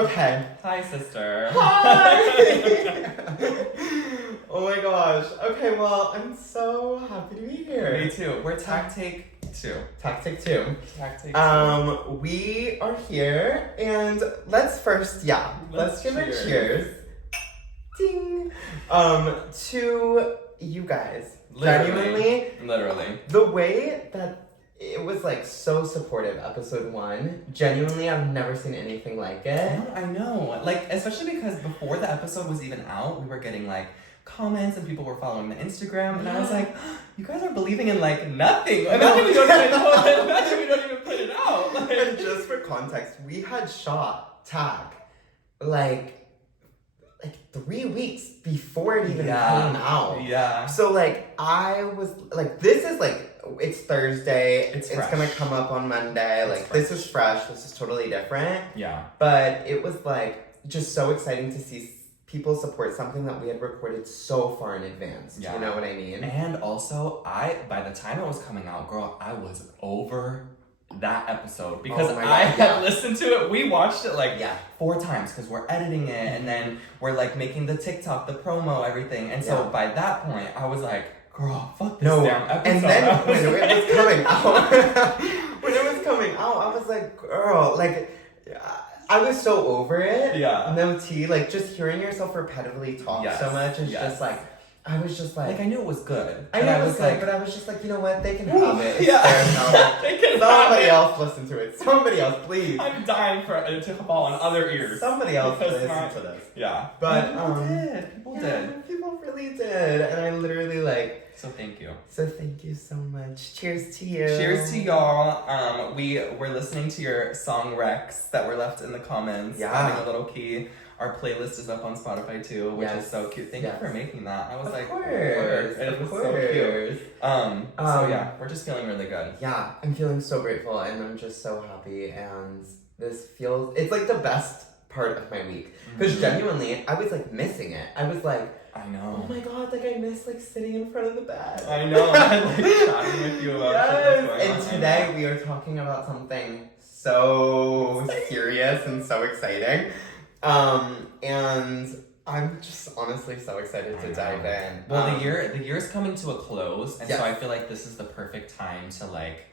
Okay. Hi, sister. Hi! Oh my gosh. Okay, well, I'm so happy to be here. Me too. We're Tactic 2. Tactic 2. Tactic 2. We are here, and let's first, let's give a cheers. Ding! To you guys. Literally. The way that it was like so supportive, episode 1. Genuinely, I've never seen anything like it. I know. Like, especially because before the episode was even out, we were getting like comments and people were following the Instagram, and I was like, you guys are believing in like nothing. Imagine we don't even put it out. Like, and just for context, we had shot Tack like 3 weeks before it even came out. Yeah. So like I was like, this is like, it's Thursday. It's gonna come up on Monday. This is fresh. This is totally different. Yeah. But it was like just so exciting to see people support something that we had recorded so far in advance. Do you know what I mean? And also, by the time it was coming out, girl, I was over that episode because I had listened to it. We watched it like 4 times because we're editing it and then we're like making the TikTok, the promo, everything. And so by that point, I was like, girl, fuck this damn episode. And then when it was coming out, I was like, girl, like, I was so over it. Yeah. No tea. Like, just hearing yourself repetitively talk so much is just like, I was just like... I knew it was good. I knew it was good, but I was just like, you know what? They can have it. It's Yeah. theirs now. They can Somebody else listen to it. Somebody else, please. I'm dying for it to fall on other ears. Somebody else listen to this. Yeah. But, people did. People really did. And I literally like... So thank you. So thank you so much. Cheers to you. Cheers to y'all. We were listening to your song Recs that were left in the comments. Having a little key. Our playlist is up on Spotify too, which is so cute. Thank you for making that. I was of course. It was so cute. So yeah, we're just feeling really good. Yeah, I'm feeling so grateful and I'm just so happy, and it's like the best part of my week. Because genuinely, I was like missing it. I was like, I know. Oh my god, like I miss like sitting in front of the bed. I know. I'm like chatting with you about shit. And today we are talking about something so serious and so exciting. And I'm just honestly so excited to dive in. Well, the year's coming to a close, and so I feel like this is the perfect time to like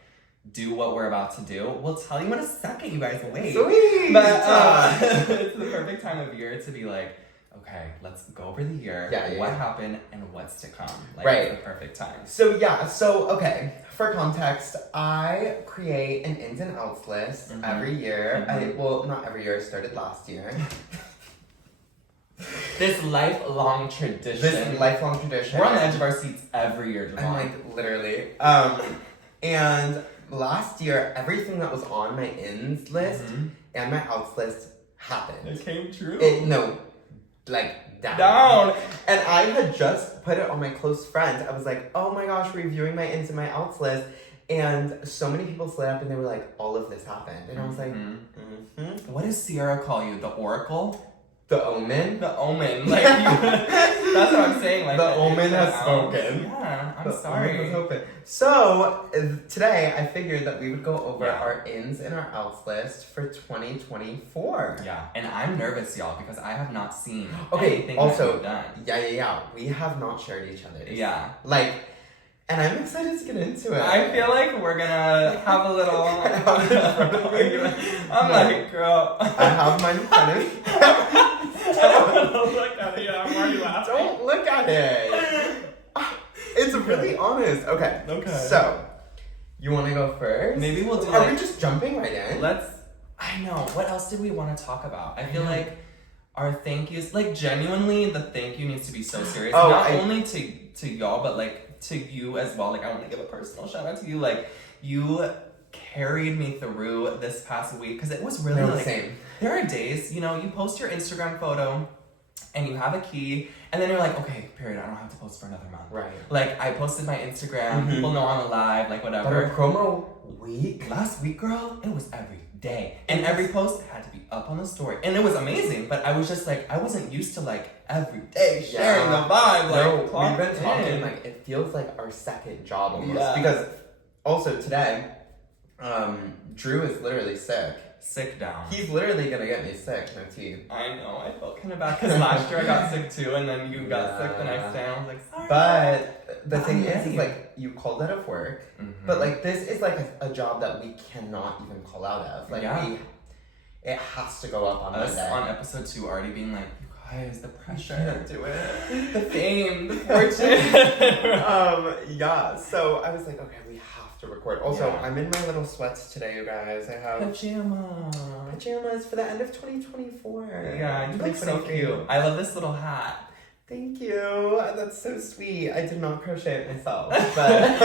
do what we're about to do. We'll tell you in a second, you guys. Wait. Sweet. But it's the perfect time of year to be like, okay, let's go over the year. What happened and what's to come. It's the perfect time. So okay. For context, I create an ins and outs list every year. Not every year. I started last year. This lifelong tradition. We're on the edge of our seats every year, Javaughn. I'm like, literally. And last year, everything that was on my ins list and my outs list happened. It came true? Down. And I had just put it on my close friends. I was like, oh my gosh, reviewing my ins and my outs list. And so many people slid up and they were like, all of this happened. And I was like, What does Sierra call you? The Oracle? The Omen? The Omen. Like, that's what I'm saying. Like, the Omen has spoken. Yeah, I'm sorry. So, today I figured that we would go over our ins and our outs list for 2024. Yeah, and I'm nervous, y'all, because I have not seen anything also, that we've done. Yeah. We have not shared each other's. Yeah. And I'm excited to get into it. I feel like we're gonna have a little argument. I'm like, girl. I have mine in front of me. Don't look at it. I'm already laughing. Don't look at it. It's really honest. Okay. So, you want to go first? Maybe we'll do. Are we just jumping right in? I know. What else did we want to talk about? I feel like our thank yous, like genuinely, the thank you needs to be so serious. Not only to y'all, but like to you as well. Like I want to give a personal shout out to you. Like you carried me through this past week because it was really same. There are days, you post your Instagram photo and you have a key and then you're like, okay, period, I don't have to post for another month. Right. Like I posted my Instagram, people know I'm alive, like whatever. But a promo week? Last week, girl, it was every day. And every post had to be up on the story. And it was amazing, but I was just like, I wasn't used to like every day sharing the vibe. We've been talking, like it feels like our second job almost. Because also today, Drew is literally sick. Sick down. He's literally gonna get me sick, no tea. I know, I felt kind of bad because last year I got sick too, and then you got sick the next day. I was like, sorry. But the thing is like, you called out of work, but like, this is like a job that we cannot even call out of. Like, it has to go up on Monday. On episode 2 already being like, you guys, the pressure. I can't do it. The fame, the fortune. Yeah, so I was like, okay, we have to record. Also, I'm in my little sweats today, you guys. I have pajamas for the end of 2024. Yeah, you look so cute. I love this little hat. Thank you. That's so sweet. I did not crochet it myself, but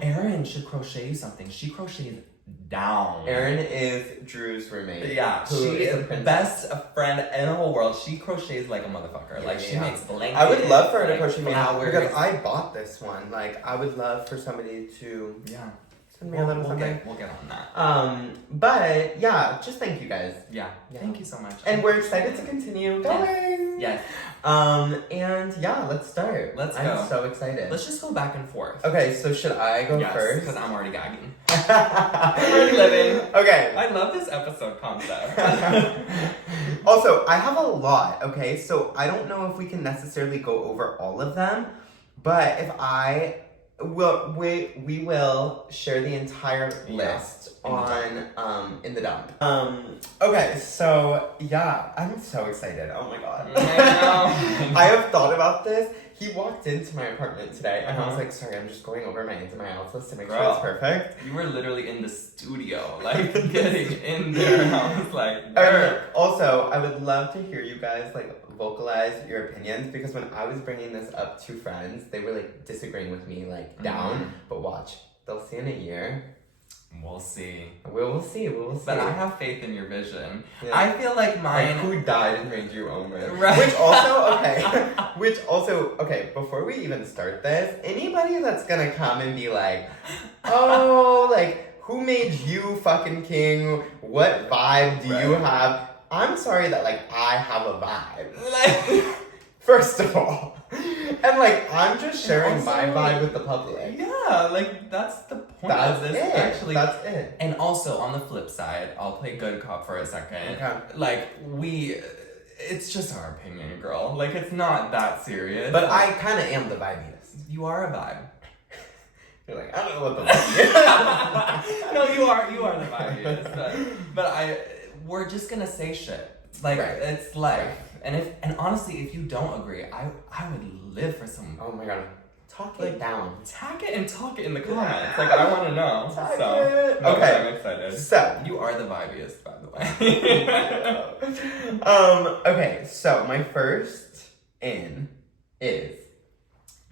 Erin should crochet you something. She crochets down. Erin is Drew's roommate. Yeah, she is the best friend in the whole world. She crochets like a motherfucker. Like, she makes blankets. I would love for her to crochet me flowers. because I bought this one. Like, I would love for somebody to send me a little something. We'll get on that. But yeah, just thank you guys. Yeah. Thank you so much. And we're excited to continue going. Yes. And yeah, let's start. Let's go. I'm so excited. Let's just go back and forth. Okay, so should I go first? Because I'm already gagging. I'm already living. Okay. I love this episode concept. Also, I have a lot, okay? So I don't know if we can necessarily go over all of them, but if we will share the entire list in the dump. Okay, so yeah, I'm so excited. Oh my god. I know. I have thought about this. He walked into my apartment today and I was like, sorry, I'm just going over my ins and my outs list to make sure it's perfect. You were literally in the studio, like getting in there, and I was like, also, I would love to hear you guys like vocalize your opinions, because when I was bringing this up to friends, they were like disagreeing with me, like down. But watch, they'll see in a year. We'll see. We will see. But I have faith in your vision. Yeah. I feel like mine. Like, who died and made you own it? Right. Which also, okay, before we even start this, anybody that's gonna come and be like, oh, like, who made you fucking king? What vibe do you have? I'm sorry that, like, I have a vibe. Like, first of all. And, like, I'm just sharing also, my vibe with the public. Yeah, like, that's the point of this. Actually, that's it. And also, on the flip side, I'll play good cop for a second. Okay. Like, it's just our opinion, girl. Like, it's not that serious. But I kind of am the vibiest. You are a vibe. You're like, I don't know what the vibe is. No, you are the vibiest. But we're just gonna say shit. Like, it's life. Right. And honestly, if you don't agree, I would live for some. Oh my god, talk it down. Tack it and talk it in the comments. Like, I want to know. Tack so it. No, okay, I'm excited. So you are the vibiest, by the way. Okay, so my first in is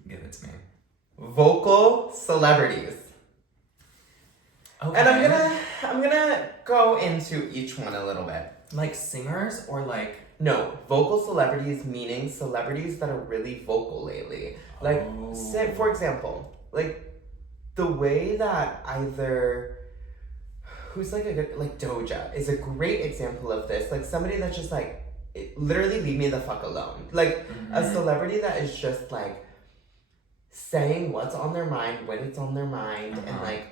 give it to me. Vocal celebrities. Okay. And I'm gonna go into each one a little bit. Like singers or like. No, vocal celebrities, meaning celebrities that are really vocal lately. Like, say, for example, like, the way that who's like a good, like Doja is a great example of this. Like, somebody that's just like, literally leave me the fuck alone. Like, a celebrity that is just like, saying what's on their mind, when it's on their mind, and like,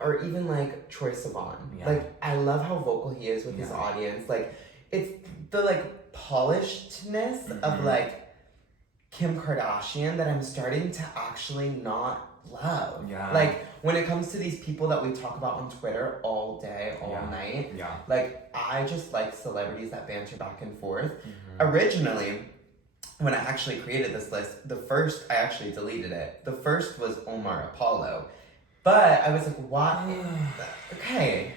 or even like Troye Sivan. Yeah. Like, I love how vocal he is with his audience. Like, it's the like, polishedness of like Kim Kardashian that I'm starting to actually not love. Yeah. Like, when it comes to these people that we talk about on Twitter all day, all night. Yeah. Like, I just like celebrities that banter back and forth. Originally, when I actually created this list, the first, I actually deleted it. The first was Omar Apollo. But I was like, why? Okay.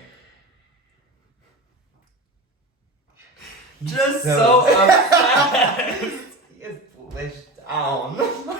Just so upset. He is pushed down. Girl,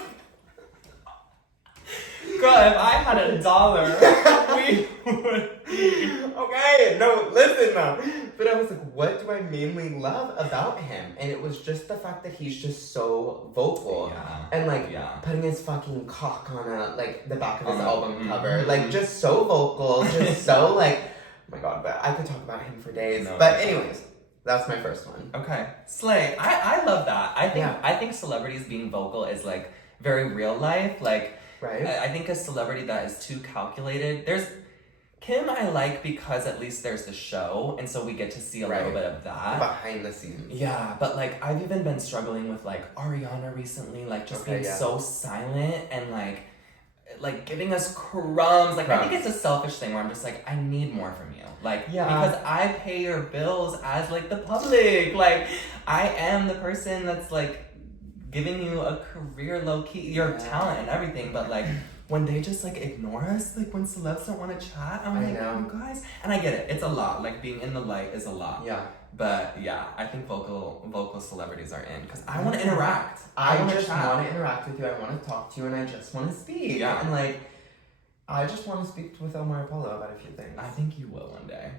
if I had $1, we would be. Okay, no, listen now. But I was like, what do I mainly love about him? And it was just the fact that he's just so vocal. Yeah. And like, putting his fucking cock on the back of his album cover. Like, just so vocal, just so like, oh my god, but I could talk about him for days. No, but anyways. That's my first one. Okay. Slay. I love that. I think celebrities being vocal is like very real life. Like, right. I think a celebrity that is too calculated, Kim I like because at least there's the show, and so we get to see a little bit of that. Behind the scenes. Yeah, but like I've even been struggling with like Ariana recently, like just being so silent and like giving us crumbs. Like I think it's a selfish thing where I'm just like, I need more from you. Like because I pay your bills as like the public. Like I am the person that's like giving you a career low key, your talent and everything, but like when they just like ignore us, like when celebs don't want to chat, I'm like, oh guys, and I get it, it's a lot. Like being in the light is a lot. Yeah. But yeah, I think vocal celebrities are in because I want to interact. I just want to interact with you. I want to talk to you, and I just want to speak. Yeah. And like, I just want to speak with Omar Apollo about a few things. I think you will one day,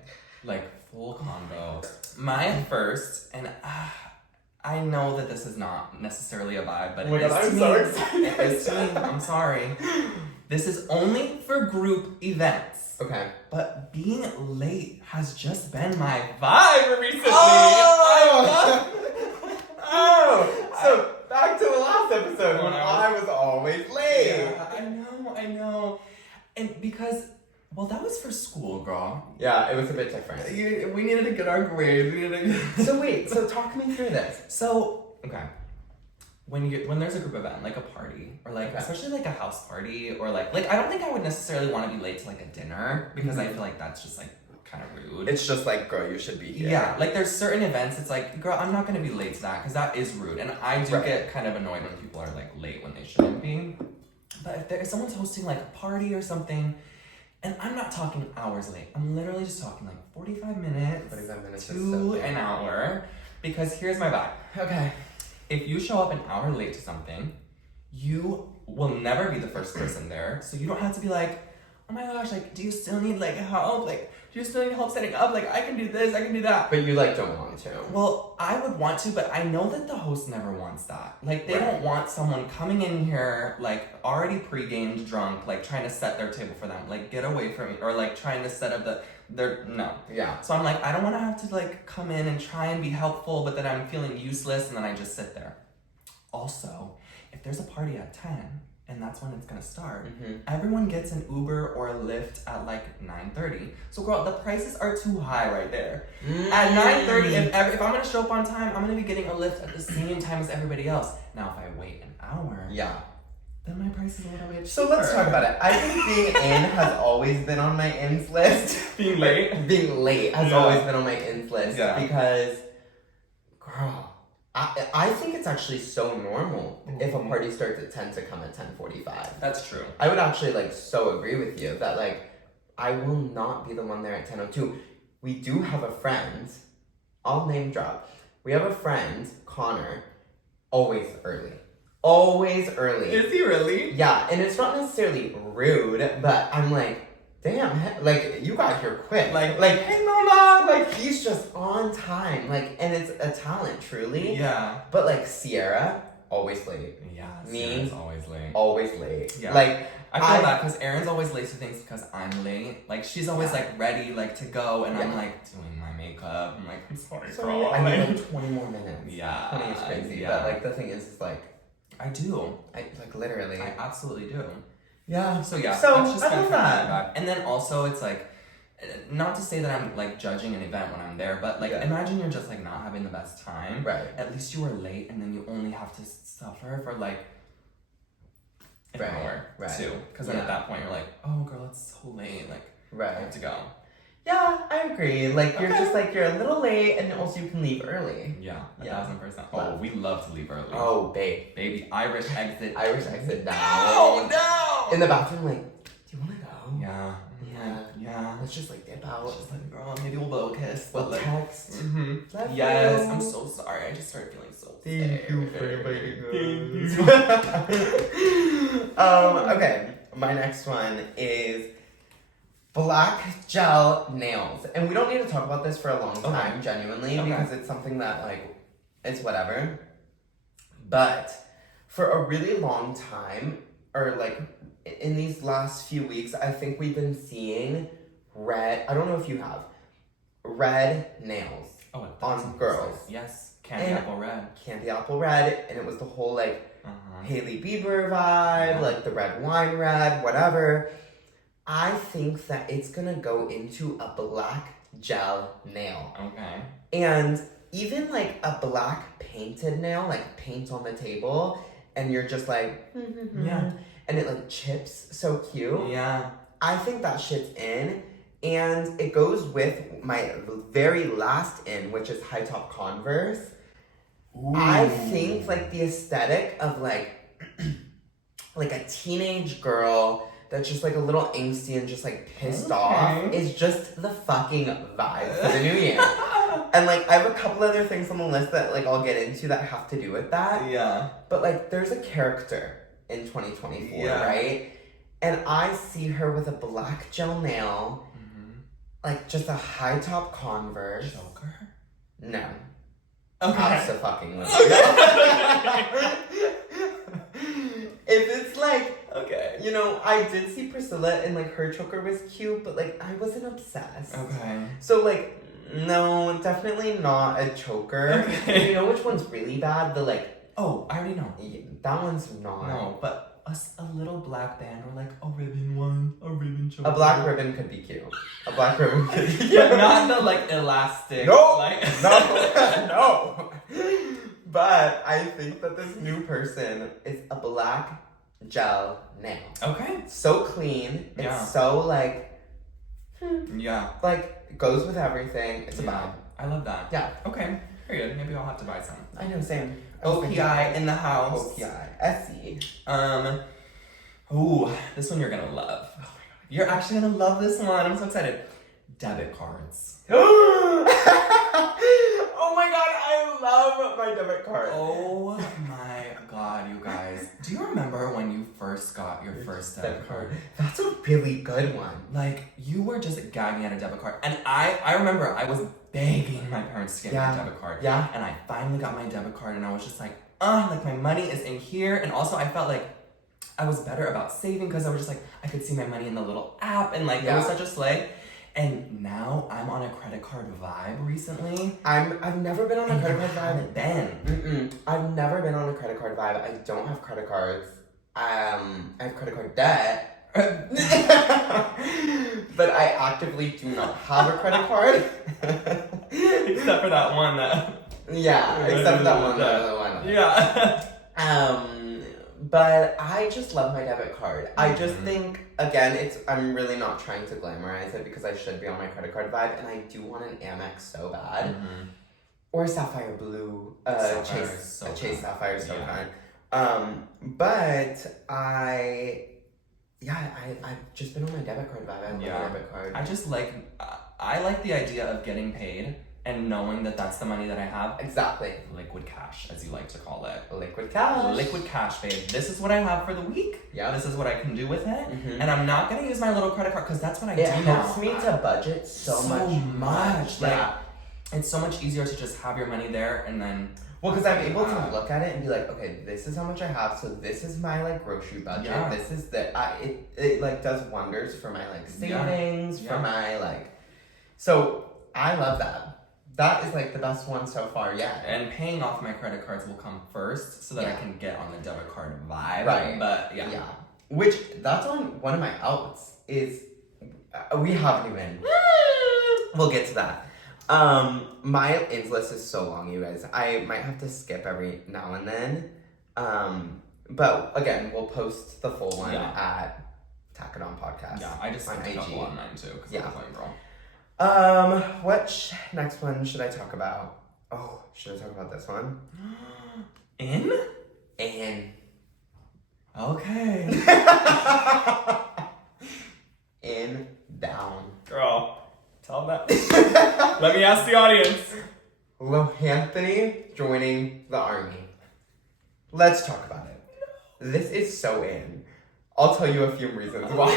like full combo. My first, and I know that this is not necessarily a vibe, but I'm so excited. It is to me. I'm sorry. This is only for group events. Okay. But being late has just been my vibe recently. So back to the last episode when I was always late. Yeah, I know. And because, well, that was for school, girl. Yeah, it was a bit different. We needed to get our grades. So wait, so talk me through this. So, okay. When there's a group event, like a party, or like, especially like a house party, or like I don't think I would necessarily want to be late to like a dinner, because I feel like that's just like kind of rude. It's just like, girl, you should be here. Yeah, like there's certain events, it's like, girl, I'm not going to be late to that, because that is rude. And I do get kind of annoyed when people are like late when they shouldn't be. But if someone's hosting like a party or something, and I'm not talking hours late, I'm literally just talking like 45 minutes, 45 minutes to an hour, because here's my vibe. Okay. If you show up an hour late to something, you will never be the first person there. So you don't have to be like, oh my gosh, like, do you still need like help? Like, do you still need help setting up? Like, I can do this, I can do that. But you like don't want to. Well, I would want to, but I know that the host never wants that. Like, they don't want someone coming in here, like, already pre-gamed drunk, like, trying to set their table for them. Like, get away from me. Or, like, trying to set up no. Yeah. So I'm like, I don't want to have to, like, come in and try and be helpful, but then I'm feeling useless, and then I just sit there. Also, if there's a party at 10, and that's when it's gonna start, everyone gets an Uber or a Lyft at like 9:30. So girl, the prices are too high right there. At 9:30, if I'm gonna show up on time, I'm gonna be getting a Lyft at the same time as everybody else. Now if I wait an hour, then my price is a little bit cheaper. So let's talk about it. I think being in has always been on my ins list. Being late? Being late has always been on my ins list. Yeah. Because, girl, I think it's actually so normal if a party starts at 10 to come at 10:45. That's true. I would actually like so agree with you that like I will not be the one there at 10:02. We do have a friend, I'll name drop. We have a friend, Connor, always early. Always early. Is he really? Yeah, and it's not necessarily rude, but I'm like, damn, like, you got here quick. Like, hey, mama! Like, he's just on time. Like, and it's a talent, truly. Yeah. But, like, Sierra, always late. Yeah, Me, always late. Always late. Yeah. Like, I feel that because Erin's always late to things because I'm late. Like, she's always, like, ready, like, to go, and I'm, like, doing my makeup. I'm like, I'm sorry, girl. I need, like, 20 more minutes. Yeah. 20 is crazy. Yeah. But, like, the thing is like... I do. Like, literally. I absolutely do. Yeah. So that's just I love that. And then also it's like, not to say that I'm like judging an event when I'm there, but like imagine you're just like not having the best time. Right. At least you were late, and then you only have to suffer for like an hour, too. Because then at that point you're like, oh girl, it's so late. Like, I have to go. Yeah, I agree. Like, you're just like, you're a little late, and also you can leave early. Yeah, 1,000%. Oh, we love to leave early. Oh, babe. Baby, Irish exit. Irish exit down. No! In the bathroom, like, do you want to go? Yeah. Yeah. Let's just, like, dip out. Just like, girl, maybe we'll blow a kiss. We'll like, text. Yes, I'm so sorry. I just started feeling so Thank you for inviting us. Okay, my next one is black gel nails. And we don't need to talk about this for a long time, genuinely, because it's something that, like, it's whatever. But for a really long time, or, like, in these last few weeks, I think we've been seeing red, I don't know if you have, red nails on girls. Yes, candy apple red. Candy apple red, and it was the whole, like, Hailey Bieber vibe, like the red wine red, whatever. I think that it's gonna go into a black gel nail. Okay. And even like a black painted nail, like paint on the table, and you're just like, yeah. And it like chips so cute. Yeah. I think that shit's in. And it goes with my very last in, which is high top Converse. Ooh. I think like the aesthetic of like like a teenage girl that's just like a little angsty and just like pissed off is just the fucking vibe for the new year. And like I have a couple other things on the list that like I'll get into that have to do with that. Yeah. But like there's a character in 2024, right? And I see her with a black gel nail, like just a high top Converse. Joker? No. Okay. Abso-fucking-lutely. If it's like, okay, you know, I did see Priscilla and like her choker was cute, but like I wasn't obsessed. Okay. So like, no, definitely not a choker. Okay. You know which one's really bad? The like, oh, I already know. Yeah, that one's not. No, but a little black band or like a ribbon one, a ribbon choker. A black ribbon could be cute. A black ribbon could be cute. Yeah, not the like elastic. No, like... no. But I think that this new person is a black gel nail. Okay. So clean. Yeah. It's so like, yeah. like it goes with everything. It's a vibe. I love that. Yeah. Okay. Period. Maybe I'll have to buy some. I know, same. OPI in the house. OPI. SE. Ooh, this one you're gonna love. Oh my god. You're actually gonna love this one. I'm so excited. Debit cards. Oh my god, I love my debit card. Oh my god, you guys. Do you remember when you first got your first debit card? That's a really good one. Like, you were just gagging at a debit card. And I remember I was begging my parents to get me a debit card. Yeah. And I finally got my debit card and I was just like my money is in here. And also I felt like I was better about saving because I was just like, I could see my money in the little app and like, it was such a slay. And now I'm on a credit card vibe recently. I've never been on a credit card vibe. Ben. I've never been on a credit card vibe. I don't have credit cards. I have credit card debt. But I actively do not have a credit card. Except for that one that... Yeah, except that one. Yeah. But I just love my debit card. I just think, again, I'm really not trying to glamorize it because I should be on my credit card vibe, and I do want an Amex so bad. Or a Sapphire Blue. Chase Sapphire so kind. But I've just been on my debit card vibe. I love my debit card. I like the idea of getting paid and knowing that that's the money that I have. Exactly. Liquid cash, as you like to call it. Liquid cash. Liquid cash, babe. This is what I have for the week. Yeah. This is what I can do with it. And I'm not going to use my little credit card because that's what I do now. It helps me to budget so much. Like, it's so much easier to just have your money there and then... Well, because I'm able to look at it and be like, okay, this is how much I have, so this is my, like, grocery budget. Yeah. This is it like, does wonders for my, like, savings, for my, like... So, I love that. That is, like, the best one so far yet. And paying off my credit cards will come first so that I can get on the debit card vibe. Right. But, yeah. Which, that's on one of my outs, is... we haven't even... We'll get to that. My ins list is so long, you guys. I might have to skip every now and then. But again, we'll post the full one at Tack Podcast. Yeah, I just on skipped a IG. couple on mine too, because I was playing girl. What next one should I talk about? Oh, should I talk about this one? In? Okay. In, down. Girl. Tell them that. Let me ask the audience. Lohanthony joining the army. Let's talk about it. This is so in. I'll tell you a few reasons why.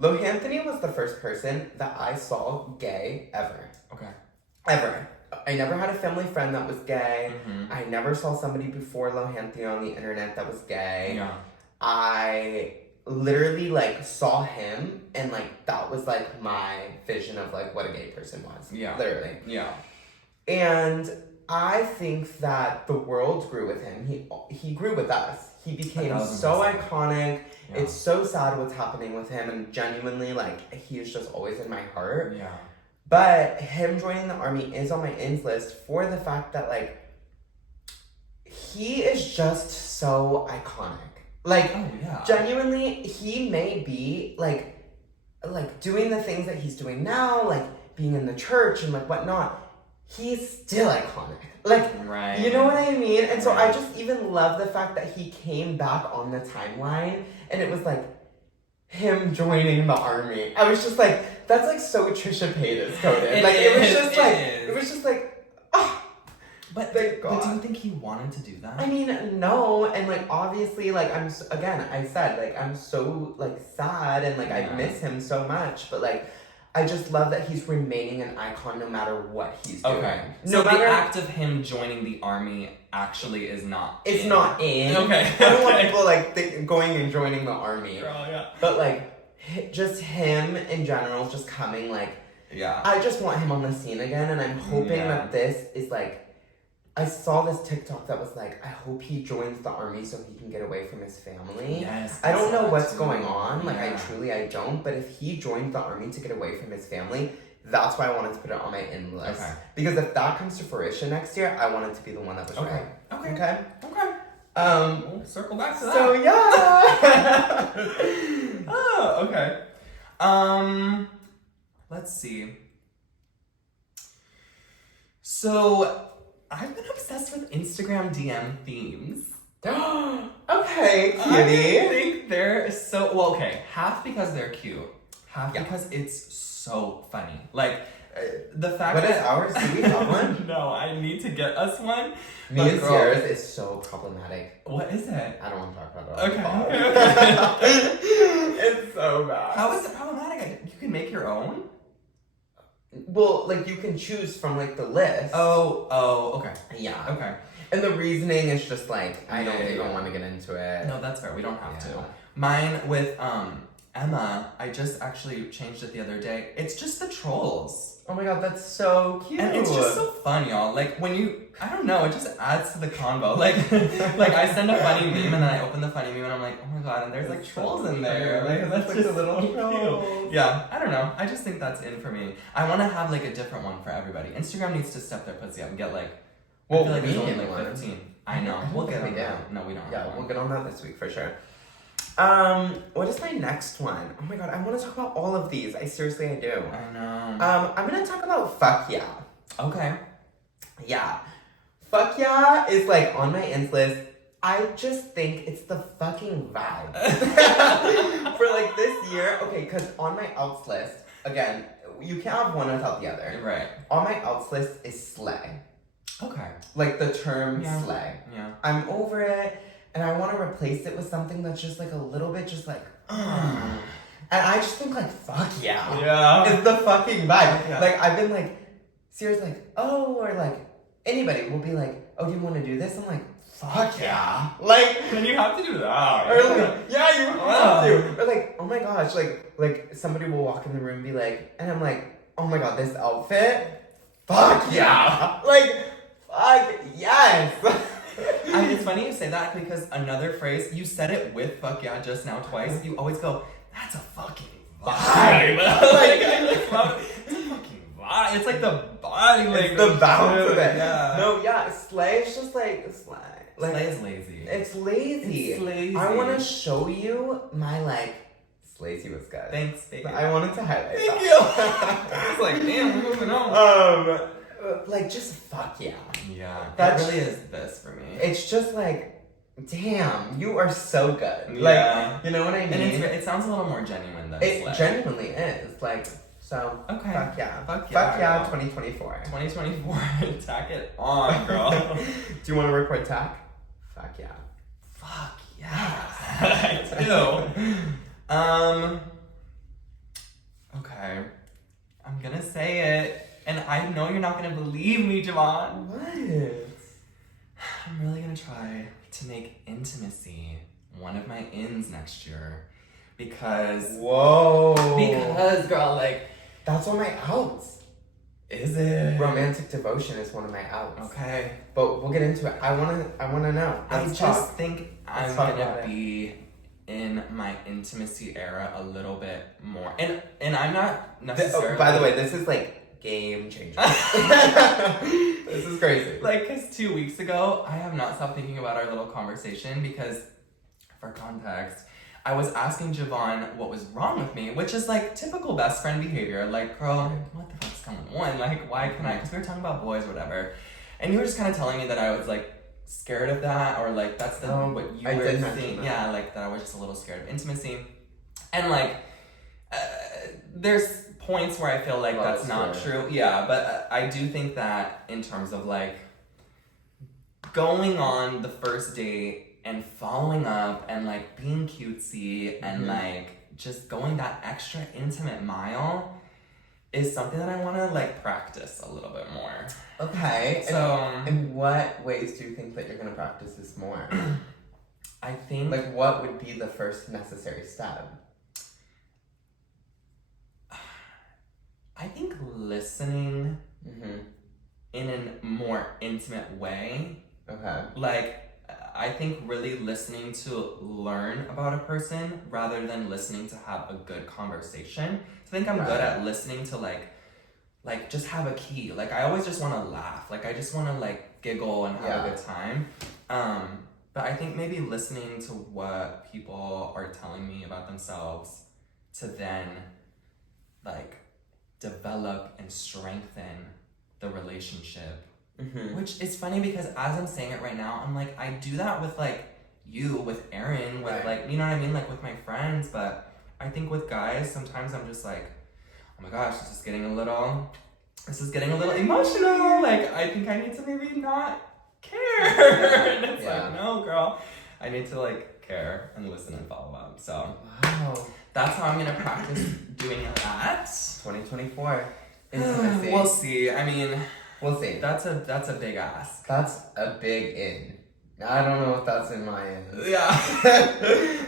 Lohanthony was the first person that I saw gay ever. Okay. Ever. I never had a family friend that was gay. I never saw somebody before Lohanthony on the internet that was gay. Yeah. I literally, like, saw him, and, like, that was, like, my vision of, like, what a gay person was. Yeah. Literally. Yeah. And I think that the world grew with him. He grew with us. He became so iconic. Yeah. It's so sad what's happening with him, and genuinely, like, he is just always in my heart. Yeah. But him joining the army is on my ins list for the fact that, like, he is just so iconic. Like, genuinely, he may be, like, doing the things that he's doing now, like, being in the church and, like, whatnot. He's still iconic. Like, you know what I mean? And so I just even love the fact that he came back on the timeline, and it was, like, him joining the army. I was just like, that's, like, so Trisha Paytas coded. Like, it was just like, oh. But do you think he wanted to do that? I mean, no, and, like, obviously, like, I said, like, I'm so, like, sad, and, like, I miss him so much, but, like, I just love that he's remaining an icon no matter what he's doing. Okay. So the act of him joining the army actually is not not in. Okay. I don't want people, like, going and joining the army. Girl, yeah. But, like, just him in general, just coming, like... Yeah. I just want him on the scene again, and I'm hoping that this is, like... I saw this TikTok that was like, I hope he joins the army so he can get away from his family. Yes. I don't know what's going on. Like, I don't. But if he joins the army to get away from his family, that's why I wanted to put it on my in list. Okay. Because if that comes to fruition next year, I want it to be the one that was right. Okay. We'll circle back to that. So, yeah. Oh, okay. Let's see. So... I've been obsessed with Instagram DM themes. Okay, cutie. I think they're so... Well, okay. Half because they're cute. Half because it's so funny. Like, the fact that... What is ours? Do we have one? No, I need to get us one. Me and yours is so problematic. What is it? I don't want to talk about it. Okay. It's so bad. How is it problematic? You can make your own? Well, like, you can choose from, like, the list. Oh, okay. Yeah. Okay. And the reasoning is just, like, I don't even want to get into it. No, that's fair. We don't have to. Mine with, Emma, I just actually changed it the other day. It's just the trolls. Oh my god, that's so cute. And it's just so fun, y'all. Like, when you... I don't know, it just adds to the combo. Like, I send a funny meme, and then I open the funny meme, and I'm like, oh my god, and there's, like, trolls in there. Like, that's like the little trolls. Yeah, I don't know. I just think that's in for me. I want to have, like, a different one for everybody. Instagram needs to step their pussy up and get, like... Well, I feel like there's only, like, 15. I know. We'll get on that. No, we don't have one. We'll get on that this week, for sure. What is my next one? Oh my god, I want to talk about all of these. I do. I know. I'm gonna talk about fuck yeah. Okay. Yeah. Fuck yeah is, like, on my ins list. I just think it's the fucking vibe. For, like, this year, okay, because on my outs list, again, you can't have one without the other. Right. On my outs list is slay. Okay. Like, the term slay. Yeah. I'm over it. And I want to replace it with something that's just, like, a little bit just, like, And I just think, like, fuck yeah. Yeah. It's the fucking vibe. Yeah. Like, I've been, like, seriously, like, oh, or, like, anybody will be like, oh, do you want to do this? I'm like, fuck yeah. Like. Then you have to do that. Or, like, yeah, you have to. Or, like, oh my gosh, like, somebody will walk in the room and be like, and I'm like, oh my god, this outfit? Fuck yeah. Like, fuck yes. It's funny you say that because another phrase, you said it with fuck yeah just now twice. You always go, that's a fucking vibe. Like, it's a fucking vibe. It's like the body language. It's the bounce of it. Yeah. No, yeah, slay is just like, slay. Like, slay is lazy. It's lazy. It's lazy. I want to show you my, like, Slazy was good. Thanks, baby. I wanted to highlight that. Thank you. It's like, damn, we're moving on. Like, just fuck yeah. Yeah, that really is this for me. It's just like, damn, you are so good. Yeah. Like, you know what I mean? And it sounds a little more genuine than it genuinely is. Like, so, okay. Fuck yeah. Fuck yeah. Fuck yeah, 2024. 2024, tack it on, girl. Do you want to record tack? Fuck yeah. Fuck yeah. I do. Okay. I'm gonna say it. And I know you're not gonna believe me, Javaughn. What? I'm really gonna try to make intimacy one of my ins next year. Because... Whoa. Because, girl, like... That's on my outs. Is it? Romantic devotion is one of my outs. Okay. But we'll get into it. I wanna know. I just think I'm gonna be in my intimacy era a little bit more. And I'm not necessarily... by the way, this is like game changer. This is crazy. Like, because 2 weeks ago, I have not stopped thinking about our little conversation because, for context, I was asking Javaughn what was wrong with me, which is like typical best friend behavior. Like, girl, what the fuck's going on? Like, why can I? Because we were talking about boys or whatever. And you were just kind of telling me that I was like scared of that, or like that's what you were saying. Yeah, like that I was just a little scared of intimacy. And like, there's points where I feel like that's not true. Yeah, but I do think that in terms of like going on the first date and following up and like being cutesy and like just going that extra intimate mile is something that I want to like practice a little bit more. Okay. So in what ways do you think that you're going to practice this more? I think like what would be the first necessary step? I think listening in a more intimate way. Okay. Like I think really listening to learn about a person rather than listening to have a good conversation. So I think I'm good at listening to like just have a key. Like I always just want to laugh. Like I just want to like giggle and have a good time. But I think maybe listening to what people are telling me about themselves to then like develop and strengthen the relationship. Which is funny because as I'm saying it right now, I'm like, I do that with like you, with Aaron, with like, you know what I mean? Like with my friends, but I think with guys, sometimes I'm just like, oh my gosh, this is getting a little emotional. Like, I think I need to maybe not care. And it's like, no, girl, I need to like care and listen and follow up. So that's how I'm gonna practice doing that. 2024. Intimacy. We'll see. I mean, we'll see. That's a big ask. That's a big in. I don't know if that's in my in. Yeah.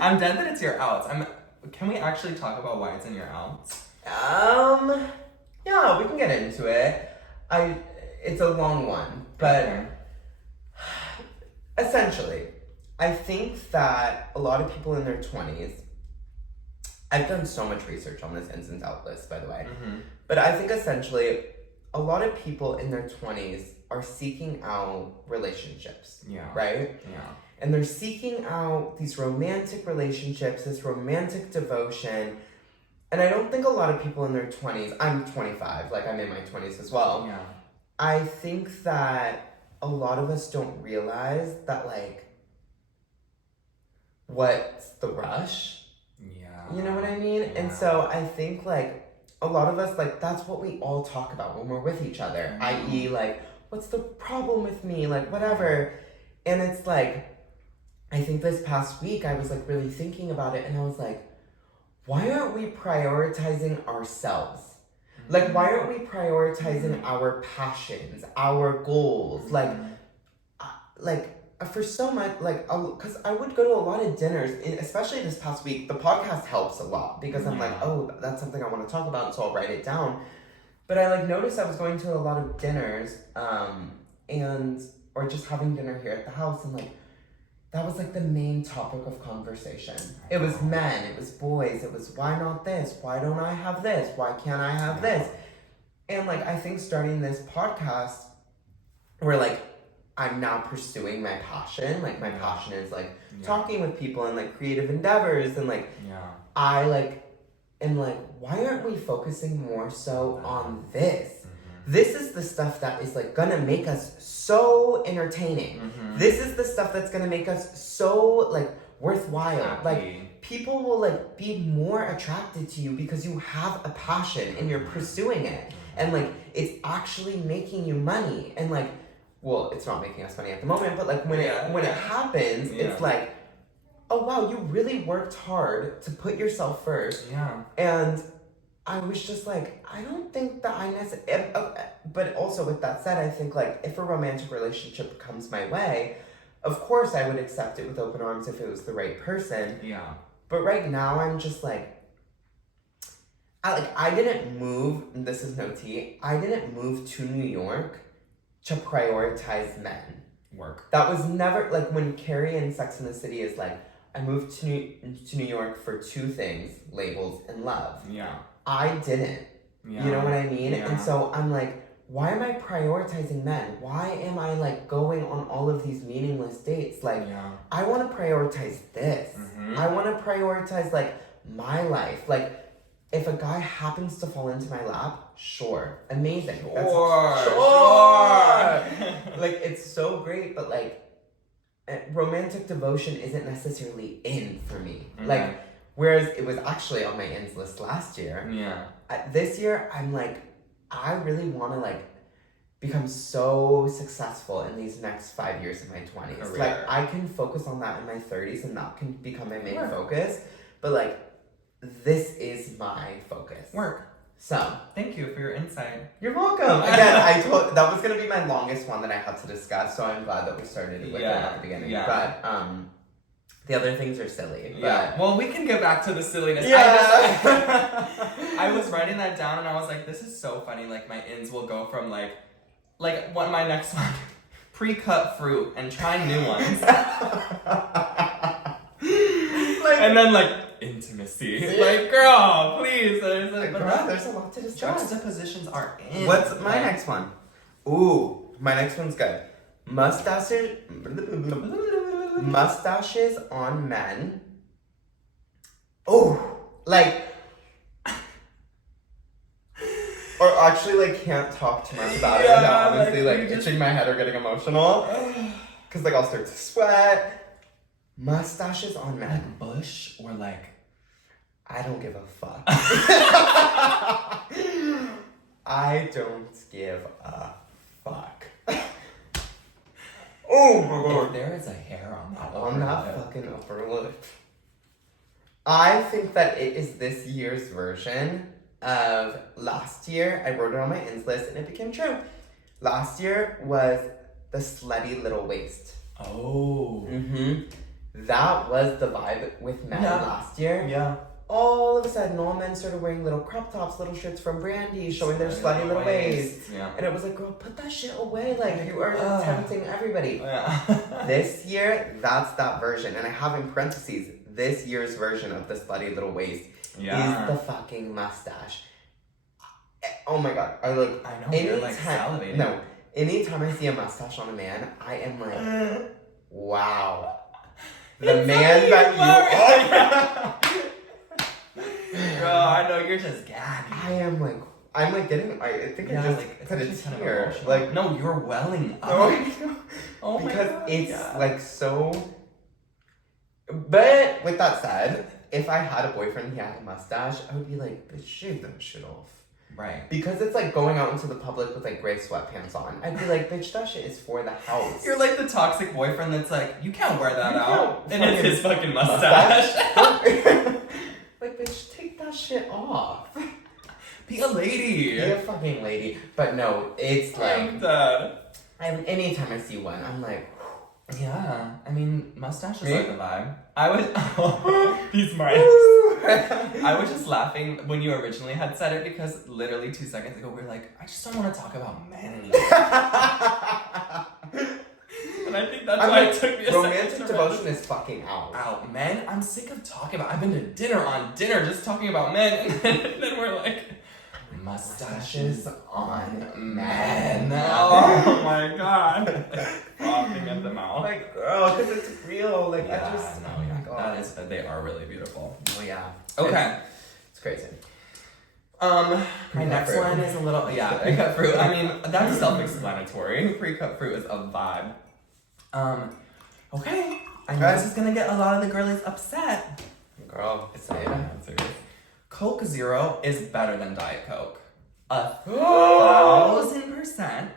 I'm dead that it's your outs. Can we actually talk about why it's in your outs? Yeah, we can get into it. It's a long one, but essentially, I think that a lot of people in their 20s, I've done so much research on this ins and outs list, by the way, but I think essentially a lot of people in their 20s are seeking out relationships, right? Yeah. And they're seeking out these romantic relationships, this romantic devotion. And I don't think a lot of people in their 20s, I'm 25, like I'm in my 20s as well. Yeah. I think that a lot of us don't realize that, like, what's the rush? Yeah. You know what I mean? Yeah. And so I think, like, a lot of us, like, that's what we all talk about when we're with each other. I.e., like, what's the problem with me? Like, whatever. And it's like, I think this past week I was, like, really thinking about it, and I was like, why aren't we prioritizing ourselves? Like, why aren't we prioritizing our passions, our goals? Like, for so much, like, because I would go to a lot of dinners, especially this past week. The podcast helps a lot because I'm like, oh, that's something I want to talk about, and so I'll write it down. But I, like, noticed I was going to a lot of dinners, or just having dinner here at the house, and, like, that was, like, the main topic of conversation. It was men, it was boys, it was, why not this? Why don't I have this? Why can't I have this? And, like, I think starting this podcast, where, like, I'm now pursuing my passion. Like, my passion is, like, talking with people and, like, creative endeavors. And, like, I, like, am like, why aren't we focusing more so on this? This is the stuff that is, like, gonna make us so entertaining. This is the stuff that's gonna make us so, like, worthwhile. Happy. Like, people will, like, be more attracted to you because you have a passion and you're pursuing it. And, like, it's actually making you money. And, like, well, it's not making us money at the moment, but, like, when it happens, it's like, oh, wow, you really worked hard to put yourself first. Yeah. And I was just like, I don't think that I necessarily... But also, with that said, I think, like, if a romantic relationship comes my way, of course I would accept it with open arms if it was the right person. Yeah. But right now, I'm just like... I didn't move, this is no tea, I didn't move to New York to prioritize men. Work. That was never, like, when Carrie in Sex and the City is like, I moved to New York for two things, labels and love. Yeah. I didn't. Yeah. You know what I mean? Yeah. And so I'm like, why am I prioritizing men? Why am I, like, going on all of these meaningless dates? Like, I want to prioritize this. Mm-hmm. I want to prioritize, like, my life. Like, if a guy happens to fall into my lap, sure. Amazing. Sure. Like, it's so great, but, like, romantic devotion isn't necessarily in for me. Mm-hmm. Like, whereas it was actually on my ins list last year. Yeah. This year, I'm like, I really want to, like, become so successful in these next 5 years of my 20s. Career. Like, I can focus on that in my 30s and that can become my main focus. But, like, this is my focus. Work. So. Thank you for your insight. You're welcome. Again, that was going to be my longest one that I had to discuss, so I'm glad that we started with it at the beginning. Yeah. But, the other things are silly. Yeah. Well, we can get back to the silliness. Yeah. I was writing that down and I was like, this is so funny. Like, my ins will go from, like what my next one, pre-cut fruit and trying new ones. And then, like, intimacy. Like, girl, please. There's a lot to discuss. Juxtapositions are in. What's my next one? Ooh, my next one's good. Mustaches on men. Oh, like, or actually, like, can't talk too much about it without honestly, like itching my head or getting emotional. Cause like I'll start to sweat. Mustaches on men. Like bush or like. I don't give a fuck. I don't give a fuck. Oh my god. If there is a hair on that fucking upper lip. I think that it is this year's version of last year. I wrote it on my ins list and it became true. Last year was the slutty little waist. Oh. Mm-hmm. That was the vibe with men last year. Yeah. All of a sudden, all men started wearing little crop tops, little shirts from Brandy, showing their slutty little waist. Yeah. And it was like, girl, put that shit away. Like, you are tempting everybody. Yeah. This year, that's that version. And I have in parentheses, this year's version of the slutty little waist is the fucking mustache. Oh my god. I know, you're like salivating. No. Anytime I see a mustache on a man, I am like, wow. The man that you are. Girl, I know you're just gagging. I'm like getting. I think I just like, put a tear. Like, no, you're welling up. Oh because it's like so. But with that said, if I had a boyfriend, he had a mustache, I would be like, bitch, shave that shit off. Right. Because it's like going out into the public with like gray sweatpants on. I'd be like, bitch, that shit is for the house. You're like the toxic boyfriend that's like, you can't wear that out. And it's his fucking mustache. Like, bitch, take that shit off. Be a lady. Be a fucking lady. But no, it's like... I'm dead. Anytime I see one, I'm like... Yeah. I mean, mustache is like a vibe. These marks. I was just laughing when you originally had said it because literally 2 seconds ago we were like, I just don't want to talk about men. And I think that's why it took me a romantic second. Devotion is fucking out. Men, I'm sick of talking about. I've been to dinner just talking about men, and then we're like, mustaches on men. Oh my god. Frothing at the mouth. Like, girl, because it's real. Like, yeah, I just. No, oh my god. They are really beautiful. Oh yeah. Okay. It's crazy. My next one is a little pre-cut fruit. I mean, that's self-explanatory. Pre-cut fruit is a vibe. Okay. I know this is gonna get a lot of the girlies upset. Girl, say it. Coke Zero is better than Diet Coke. 1,000%.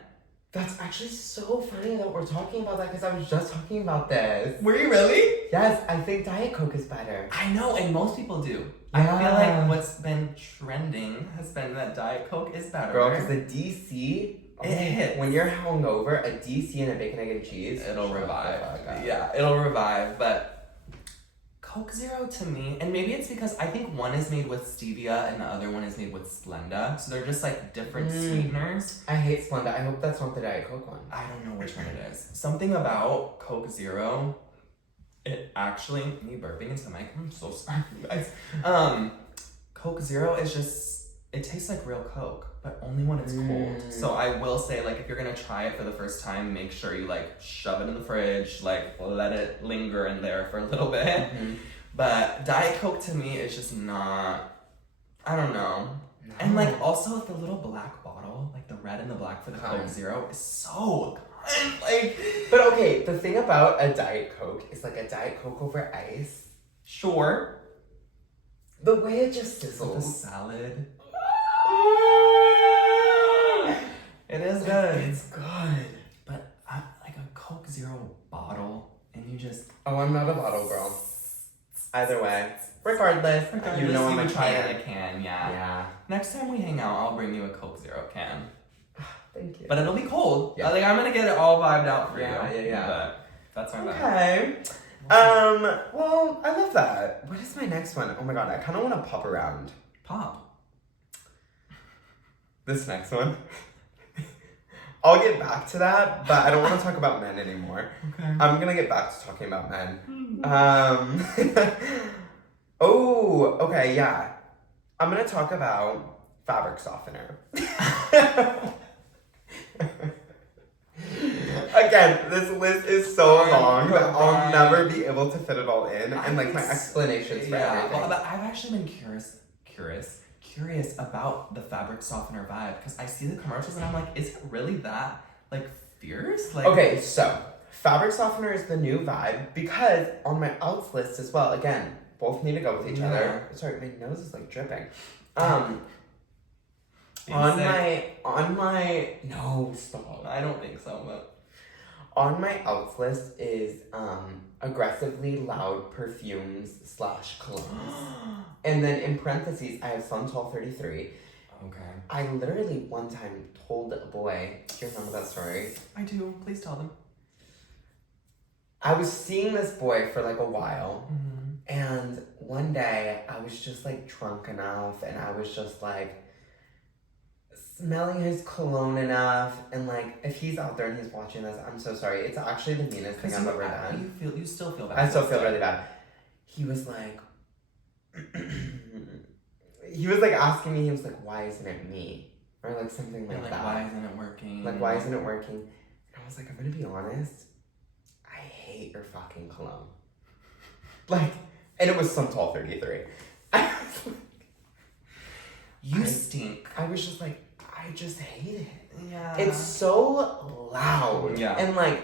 That's actually so funny that we're talking about that because I was just talking about this. Were you really? Yes, I think Diet Coke is better. I know, and most people do. Yeah. I feel like what's been trending has been that Diet Coke is better. Girl, because the DC, when you're hungover, a DC and a bacon, egg, and cheese, it'll revive. Yeah, it'll revive, but Coke Zero to me, and maybe it's because I think one is made with stevia and the other one is made with Splenda, so they're just like different sweeteners. I hate Splenda. I hope that's not the Diet Coke one. I don't know which one it is. Something about Coke Zero, it actually, me burping into the mic, I'm so sorry, you guys. Coke Zero is just, it tastes like real Coke, but only when it's cold. So I will say, like, if you're gonna try it for the first time, make sure you, like, shove it in the fridge, like, let it linger in there for a little bit. But Diet Coke to me is just not, I don't know. No. And, like, also the little black bottle, like the red and the black for the Coke Zero is so good. Like, but okay, the thing about a Diet Coke is, like, a Diet Coke over ice. Sure. The way it just sizzles. The salad. It is good. It's good. But like a Coke Zero bottle, and you just... Oh, I'm not a bottle girl. Either way. Regardless, you know I'm a try it in a can, yeah. Yeah. Next time we hang out, I'll bring you a Coke Zero can. Thank you. But it'll be cold. Yeah. Like, I'm gonna get it all vibed out for you. Yeah. But that's my bad. Okay. Well, I love that. What is my next one? Oh my god, I kind of want to pop around. Pop. This next one. I'll get back to that, but I don't want to talk about men anymore. Okay. I'm gonna get back to talking about men. Oh, okay, yeah. I'm gonna talk about fabric softener. Again, this list is so long that I'll never be able to fit it all in, and like my explanations for everything. Well, but I've actually been curious about the fabric softener vibe, because I see the commercials and I'm like, is it really that like fierce? Like, okay, so fabric softener is the new vibe, because on my outs list as well, again, both need to go with each other. Sorry, my nose is like dripping. On my no, stop. I don't think so, but on my outs list is aggressively loud perfumes / colognes. And then in parentheses, I have Suntol 33. Okay. I literally one time told a boy, do you remember that story? I do. Please tell them. I was seeing this boy for like a while. And one day I was just like drunk enough, and I was just like smelling his cologne enough, and like if he's out there and he's watching this, I'm so sorry. It's actually the meanest thing I've ever done. You still feel bad. I still feel really bad. He was like, he was like asking me. He was like, "Why isn't it me?" Or like something like that. Why isn't it working? Like, why isn't it working? And I was like, I'm gonna be honest. I hate your fucking cologne. Like, and it was Suntol 33. You stink. I was just like, I just hate it. Yeah. It's so loud. Yeah. And like,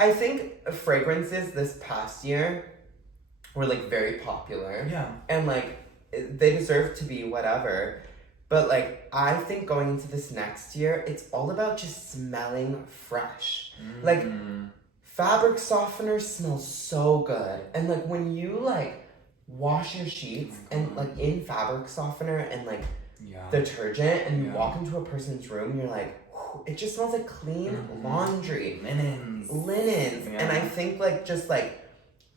I think fragrances this past year were like very popular. Yeah. And like, they deserve to be whatever. But like, I think going into this next year, it's all about just smelling fresh. Like, fabric softener smells so good. And like, when you like wash your sheets and like in fabric softener and like detergent, and you walk into a person's room, you're like, whew, it just smells like clean laundry. Linens. Yeah. And I think like, just like,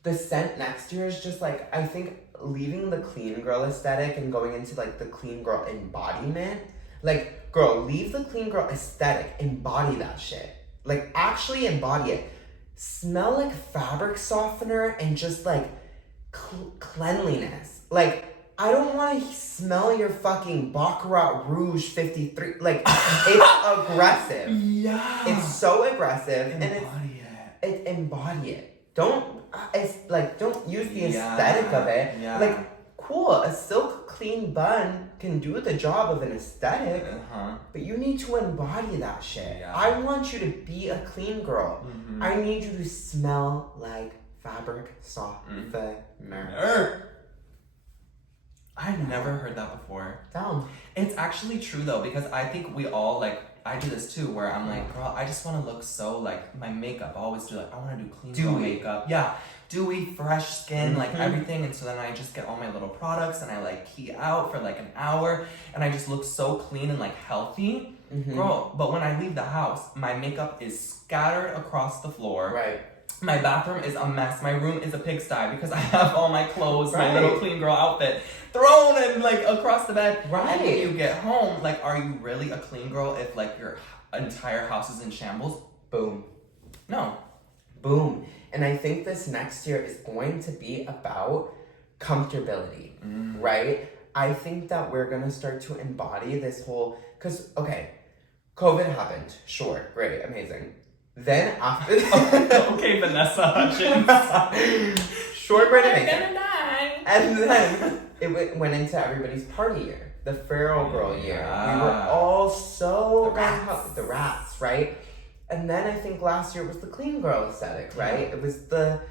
the scent next year is just like, I think leaving the clean girl aesthetic and going into like the clean girl embodiment. Like, girl, leave the clean girl aesthetic, embody that shit. Like, actually embody it. Smell like fabric softener and just like cleanliness. Like, I don't want to smell your fucking Baccarat Rouge 53. Like, it's aggressive. Yeah. It's so aggressive. Embody and embody it. Don't use the aesthetic of it. Yeah. Like, cool, a silk clean bun can do the job of an aesthetic, but you need to embody that shit. Yeah. I want you to be a clean girl. I need you to smell like fabric softener. I've never heard that before. Down. It's actually true though, because I think we all like, I do this too, where I'm like, girl, I just want to look so like, my makeup, I always do like, I want to do clean girl makeup. Yeah, dewy, fresh skin, like everything. And so then I just get all my little products and I like key out for like an hour and I just look so clean and like healthy. Girl, but when I leave the house, my makeup is scattered across the floor. Right. My bathroom is a mess. My room is a pigsty because I have all my clothes, my little clean girl outfit thrown and like across the bed. Right. And when you get home, like, are you really a clean girl if like your entire house is in shambles? Boom. No. Boom. And I think this next year is going to be about comfortability, right? I think that we're going to start to embody this whole, because, okay, COVID happened. Sure. Great. Amazing. Then after okay, Vanessa Hutchins. Short, great, amazing. Gonna die. And then it went into everybody's party year, the feral girl year. We were all so the rats, right? And then I think last year was the clean girl aesthetic, right? It was the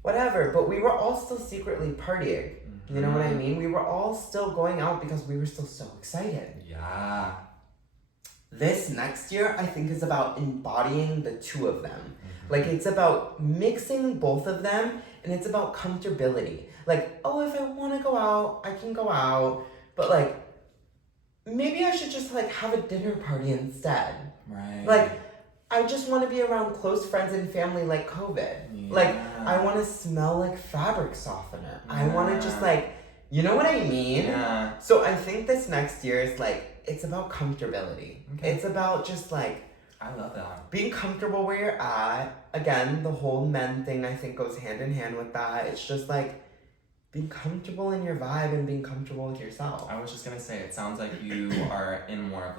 whatever, but we were all still secretly partying. You know what I mean? We were all still going out because we were still so excited. Yeah. This next year, I think, is about embodying the two of them. Like, it's about mixing both of them, and it's about comfortability. Like, oh, if I want to go out, I can go out, but, like, maybe I should just, like, have a dinner party instead. Right. Like, I just want to be around close friends and family like COVID. Yeah. Like, I want to smell like fabric softener. I want to just, like, you know what I mean? Yeah. So I think this next year is, like, it's about comfortability. Okay. It's about just, like, I love that. being comfortable where you're at. Again, the whole men thing, I think, goes hand in hand with that. It's just, like, being comfortable in your vibe and being comfortable with yourself. I was just going to say, it sounds like you are in more of,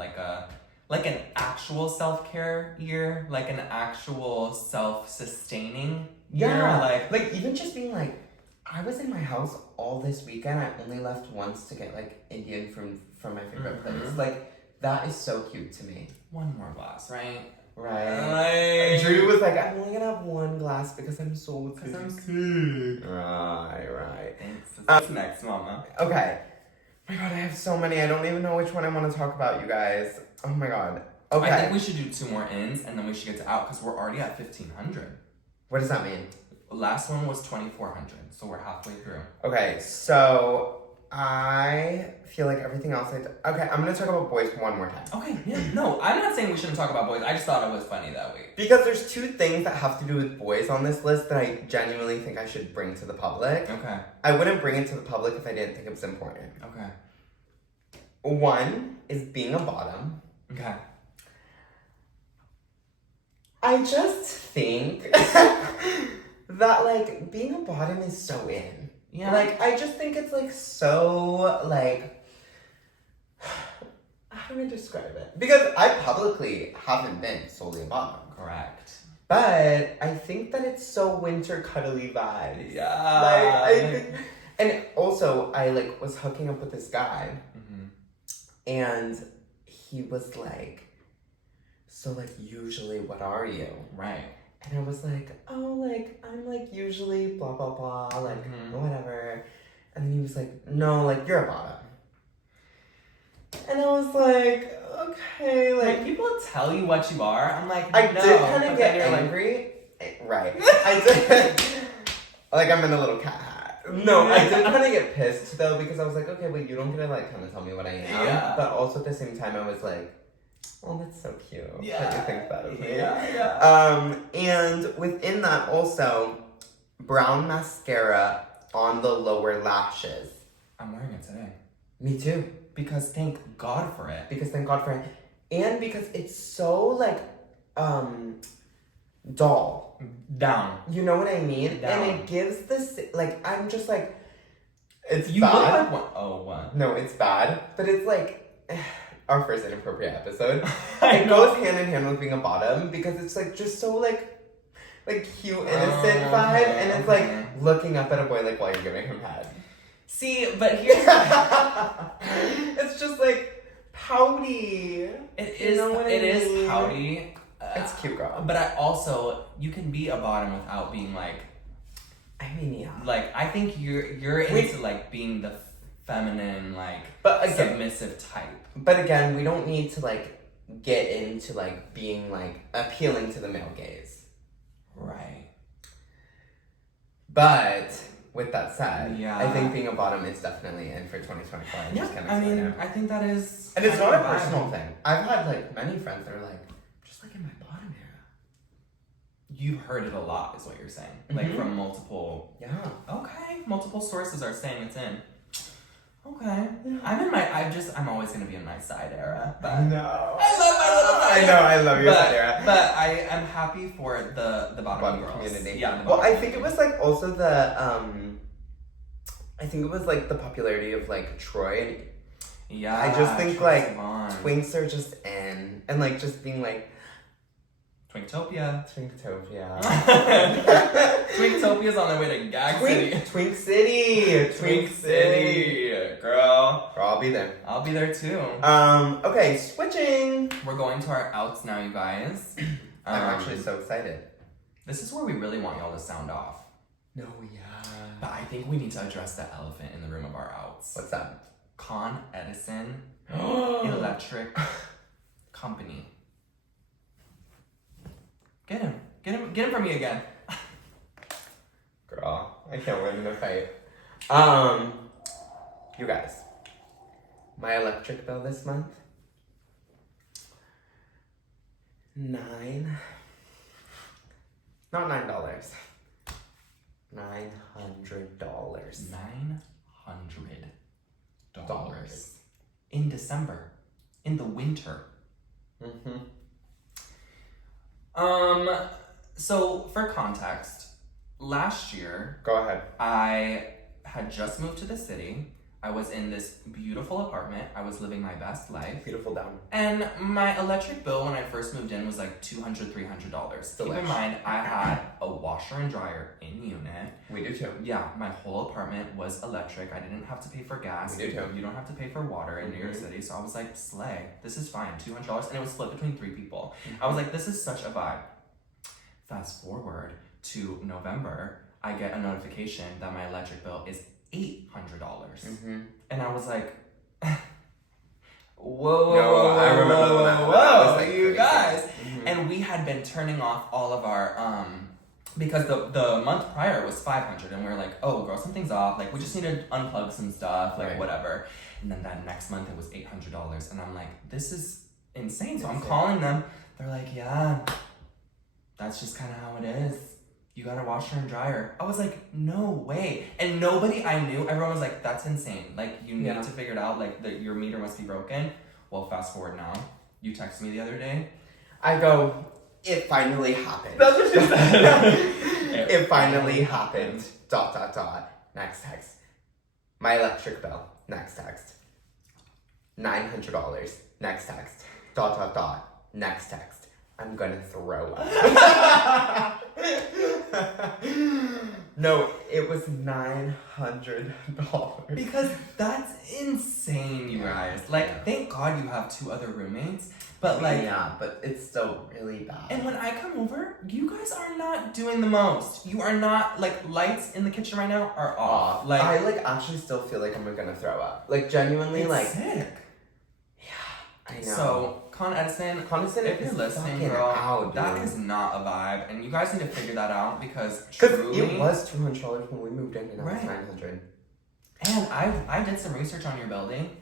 like an actual self-care year, like an actual self-sustaining year. Like, even just being, like, I was in my house all this weekend. I only left once to get, like, Indian from my favorite place. Like, that is so cute to me. One more glass, right? Right. Drew was like, I'm only gonna have one glass because I'm so sick. Right. Thanks. What's next, mama? Okay. Oh my god, I have so many. I don't even know which one I want to talk about, you guys. Oh my god. Okay. I think we should do 2 more ins and then we should get to out because we're already at 1,500. What does that mean? Last one was 2,400, so we're halfway through. Okay, so I feel like everything else okay, I'm gonna talk about boys one more time. Okay, yeah. No, I'm not saying we shouldn't talk about boys. I just thought it was funny that week. Because there's 2 things that have to do with boys on this list that I genuinely think I should bring to the public. Okay. I wouldn't bring it to the public if I didn't think it was important. Okay. One is being a bottom. Okay. I just think that, like, being a bottom is so in. Yeah. Like, I just think it's, like, so, like, how do I describe it? Because I publicly haven't been solely a bottom. Correct. But I think that it's so winter cuddly vibes. Yeah. Like, I think, and also, I, like, was hooking up with this guy. And he was like, so, like, usually, what are you? Right. And I was like, oh, like, I'm, like, usually blah, blah, blah, like, whatever. And then he was like, no, like, you're a bottom. And I was like, okay, like... When people tell you what you are, I'm like, I no. did kind of get like, angry. Right. I did. Like, I'm in a little cat hat. No, I did kind of get pissed, though, because I was like, okay, but you don't get to, like, kind of tell me what I am. Yeah. But also at the same time, I was like, oh, that's so cute. Yeah. That you think that of me. Yeah. And within that also, brown mascara on the lower lashes. I'm wearing it today. Me too. Because thank God for it. Because thank God for it. And because it's so, like, dull. Down. You know what I mean? Down. And it gives this, like, I'm just like, it's You bad. look like one. Oh, what? No, it's bad. But it's like, our first inappropriate episode. I It know. goes hand in hand with being a bottom because it's, like, just so, like cute, innocent vibe. And it's, like, looking up at a boy, like, while you're giving him head. See, but here's It's just, like, pouty. It You know what I it is mean? pouty. It's cute, girl. But I also, you can be a bottom without being like, I mean, yeah. like, I think you're into like being the feminine, like, But again, submissive type. But again, we don't need to, like, get into, like, being, like, appealing to the male gaze. Right. But with that said, Yeah. I think being a bottom is definitely in for 2024. I mean, I think that is. and it's kind not of a personal thing. I've had, like, many friends that are like, just like in my bottom you've heard it a lot, is what you're saying. Like from multiple. Yeah. Okay. Multiple sources are saying it's in. Okay. Yeah. I'm always gonna be in my side era. But I know. I love my little side I know, I love your side era. But I am happy for the bottom girls. Community. Yeah. Well, I think it was like also the I think it was like the popularity of like Troy. Yeah. I just think like Javaughn. twinks are just in, and like just being like Twinktopia. Twinktopia. Twinktopia is on their way to Gag City. Twink City. Twink City. Girl. I'll be there. I'll be there too. Okay, switching. We're going to our outs now, you guys. I'm actually so excited. This is where we really want y'all to sound off. No, yeah. But I think we need to address the elephant in the room of our outs. What's that? Con Edison Electric Company. Get him from me again. Girl, I can't win in a fight. You guys, my electric bill this month, not $9. $900. $900 in December, in the winter. So for context, last year, Go ahead. I had just moved to the city. I was in this beautiful apartment. I was living my best life. Beautiful down. And my electric bill when I first moved in was like $200, $300. Keep in mind, I had a washer and dryer in unit. We do too. Yeah, my whole apartment was electric. I didn't have to pay for gas. We do too. You don't have to pay for water in New York City. So I was like, slay. This is fine. $200. And it was split between 3 people. I was like, this is such a vibe. Fast forward to November, I get a notification that my electric bill is $800. And I was like, whoa, I remember that was like you crazy. guys. And we had been turning off all of our, because the month prior was $500, and we were like, oh girl, something's off. Like we just need to unplug some stuff, like whatever. And then that next month it was $800, and I'm like, this is insane. So I'm calling them. They're like, yeah, that's just kind of how it is. You got a washer and dryer. I was like, no way. And nobody I knew, everyone was like, that's insane. Like, you need to figure it out. Like, your meter must be broken. Well, fast forward now. You texted me the other day. I go, it finally happened. That's what she said. It finally happened. ... Next text. My electric bill. Next text. $900. Next text. ... Next text. I'm gonna throw up. No, it was $900. Because that's insane, you guys. Like, thank God you have 2 other roommates. But like, yeah, but it's still really bad. And when I come over, you guys are not doing the most. You are not, like, lights in the kitchen right now are off. Like, I like actually still feel like I'm gonna throw up. Like genuinely, it's like sick. Yeah, I know. So Con Edison, if you're listening, girl, that is not a vibe, and you guys need to figure that out because truly, it was $200 when we moved in, and now it's $900. And I did some research on your building.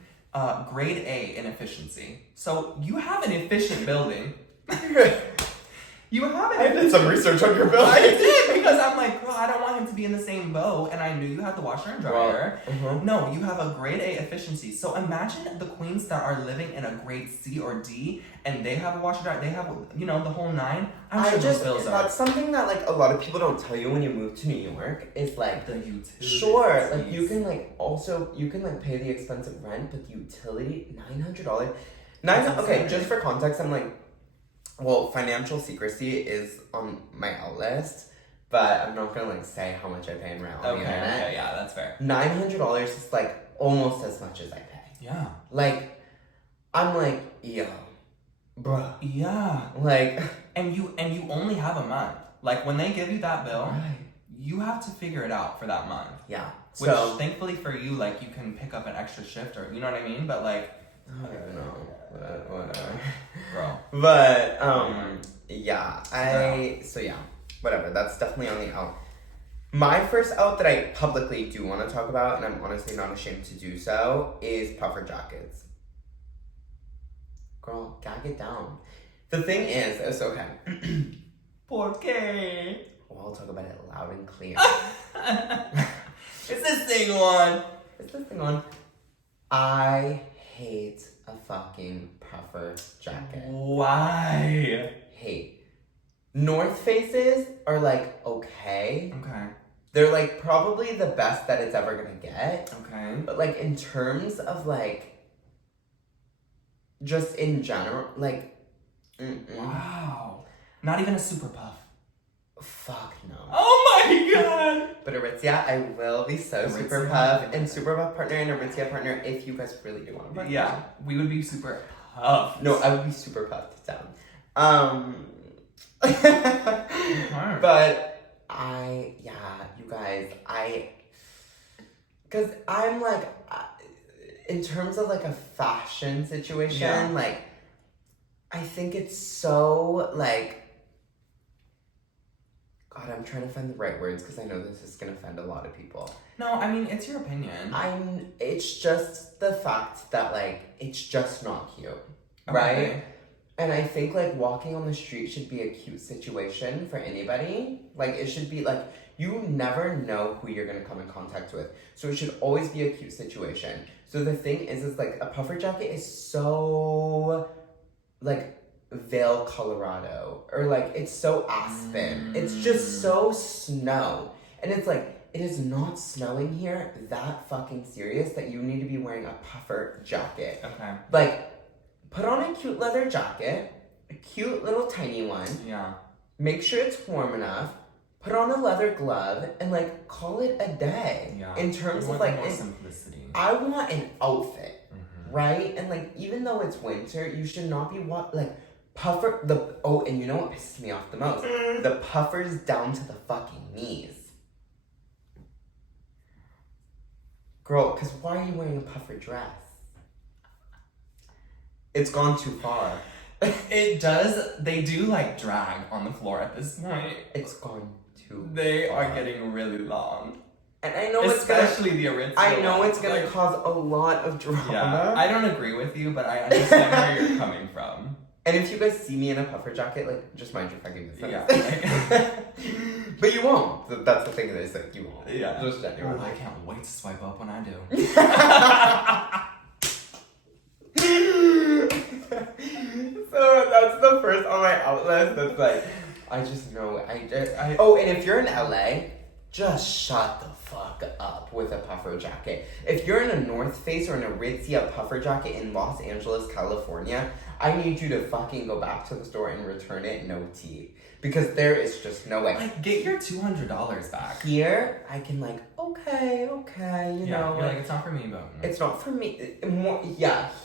Grade A in efficiency. So you have an efficient building. You have it. I did some research on your building. I did, because I'm like, well, I don't want him to be in the same boat, and I knew you had the washer and dryer. No, you have a grade A efficiency. So imagine the queens that are living in a grade C or D, and they have a washer and dryer. They have, you know, the whole 9. I'm sure those bills are. That's something that like a lot of people don't tell you when you move to New York. Is like the utilities. Sure, like you can like also pay the expensive rent, but the utility $900. Okay, just for context, I'm like. Well, financial secrecy is on my out list, but I'm not gonna like say how much I pay in rent on the internet. Okay, yeah, that's fair. $900 is like almost as much as I pay. Yeah. Like, I'm like, yo, bruh. Yeah. Like, and you only have a month. Like when they give you that bill, you have to figure it out for that month. Yeah. Which thankfully for you, like you can pick up an extra shift or you know what I mean. But like. I don't know. Whatever. Bro. But, whatever. That's definitely on the out. My first out that I publicly do want to talk about, and I'm honestly not ashamed to do so, is puffer jackets. Girl, gag it down. The thing is, it's okay. ¿Por qué? Well, I'll talk about it loud and clear. It's this thing on. It's this thing on. I hate a fucking puffer jacket. Why? Hate. North Faces are like okay. Okay. They're like probably the best that it's ever gonna get. Okay. But like in terms of like just in general, like wow. Not even a super puff. Fuck no. Oh my god! But Aritzia, I will be so Aritzia. super puff and super puff partner and Aritzia partner if you guys really do want to partner. Yeah, we would be super puff. No, I would be super puffed down. But you guys, because I'm like, in terms of like a fashion situation, like, I think it's so like, God, I'm trying to find the right words because I know this is gonna offend a lot of people. No, I mean, it's your opinion. It's just the fact that like, it's just not cute, Okay. right? And I think, like, walking on the street should be a cute situation for anybody. Like, it should be, like, you never know who you're going to come in contact with. So it should always be a cute situation. So the thing is like, a puffer jacket is so, like, Vail, Colorado. Or, like, it's so Aspen. It's just so snow. And it's, like, it is not snowing here that fucking serious that you need to be wearing a puffer jacket. Okay. Like, put on a cute leather jacket, a cute little tiny one. Yeah. Make sure it's warm enough. Put on a leather glove and like call it a day. Yeah. In terms of like, simplicity. I want an outfit, right? And like, even though it's winter, you should not be puffer and you know what pisses me off the most? The puffers down to the fucking knees. Girl, because why are you wearing a puffer dress? It's gone too far. It does. They do like drag on the floor at this point. It's gone too They far. are getting really long. And I know especially the Aritzia. I know it's gonna like, cause a lot of drama. Yeah, I don't agree with you, but I understand where you're coming from. And if you guys see me in a puffer jacket, like, just mind your fucking business. Yeah. But you won't. That's the thing that is like, you won't. Yeah. Just genuinely. Oh, I can't wait to swipe up when I do. So that's the first on my outlet that's like, I just know, oh, and if you're in LA, just shut the fuck up with a puffer jacket. If you're in a North Face or an Aritzia puffer jacket in Los Angeles, California, I need you to fucking go back to the store and return it, no tea. Because there is just no way. Like, get your $200 back. Here, I can like, okay, you know. You're like, it's not for me, but... No. It's not for me.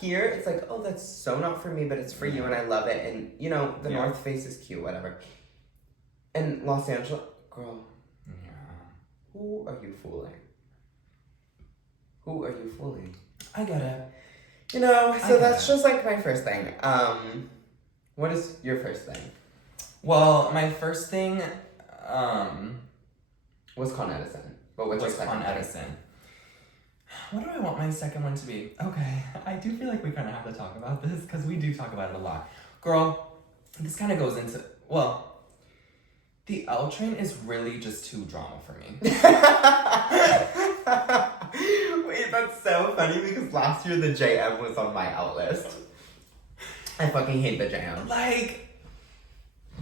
Here, it's like, oh, that's so not for me, but it's for you, and I love it. And, you know, the North Face is cute, whatever. And Los Angeles, girl, who are you fooling? Who are you fooling? I get it. You know, so that's just like my first thing. What is your first thing? Well, my first thing, was Con Edison. What was your second Con thing? Edison. What do I want my second one to be? Okay, I do feel like we kind of have to talk about this because we do talk about it a lot. Girl, this kind of goes into, well, the L train is really just too drama for me. Wait, that's so funny because last year the JM was on my out list. I fucking hate the JM. Like,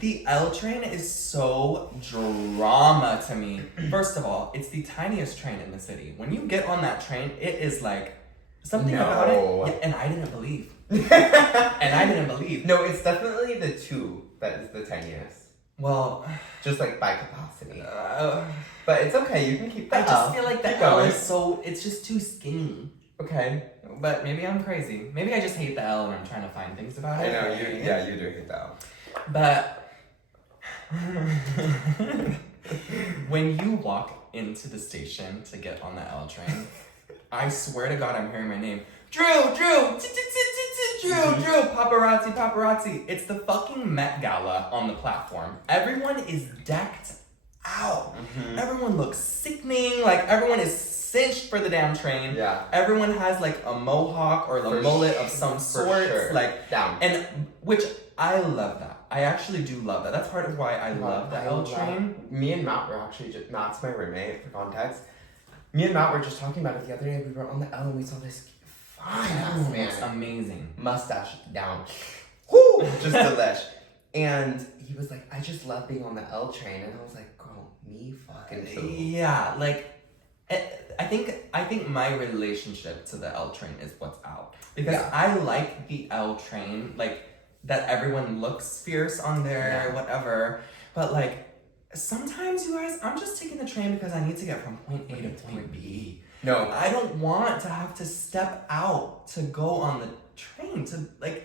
the L train is so drama to me. First of all, it's the tiniest train in the city. When you get on that train, it is like something about it. Yeah, and I didn't believe. No, it's definitely the 2 that is the tiniest. Well, just like by capacity. But it's okay, you can keep that. I just feel like the L is so, it's just too skinny. Okay. But maybe I'm crazy. Maybe I just hate the L and I'm trying to find things about it. I know, you do hate the L. But when you walk into the station to get on the L train, I swear to God I'm hearing my name. Drew, paparazzi. It's the fucking Met Gala on the platform. Everyone is decked out. Mm-hmm. Everyone looks sickening. Like, everyone is cinched for the damn train. Yeah. Everyone has, like, a mohawk or the mullet of some sort. Sure. Like, down. And, which, I love that. I actually do love that. That's part of why I love the L train. Me and Matt were actually just, Matt's my roommate for context. Me and Matt were just talking about it the other day. We were on the L and we saw this fine ass man. It's amazing. Mustache down. Whoo! Just delish. And he was like, I just love being on the L train. And I was like, girl, me fucking too. Yeah, like, I think my relationship to the L train is what's out. Because I like the L train, like, that everyone looks fierce on there, whatever. But, like, sometimes, you guys, I'm just taking the train because I need to get from point A to point B. No. I don't want to have to step out to go on the train to, like...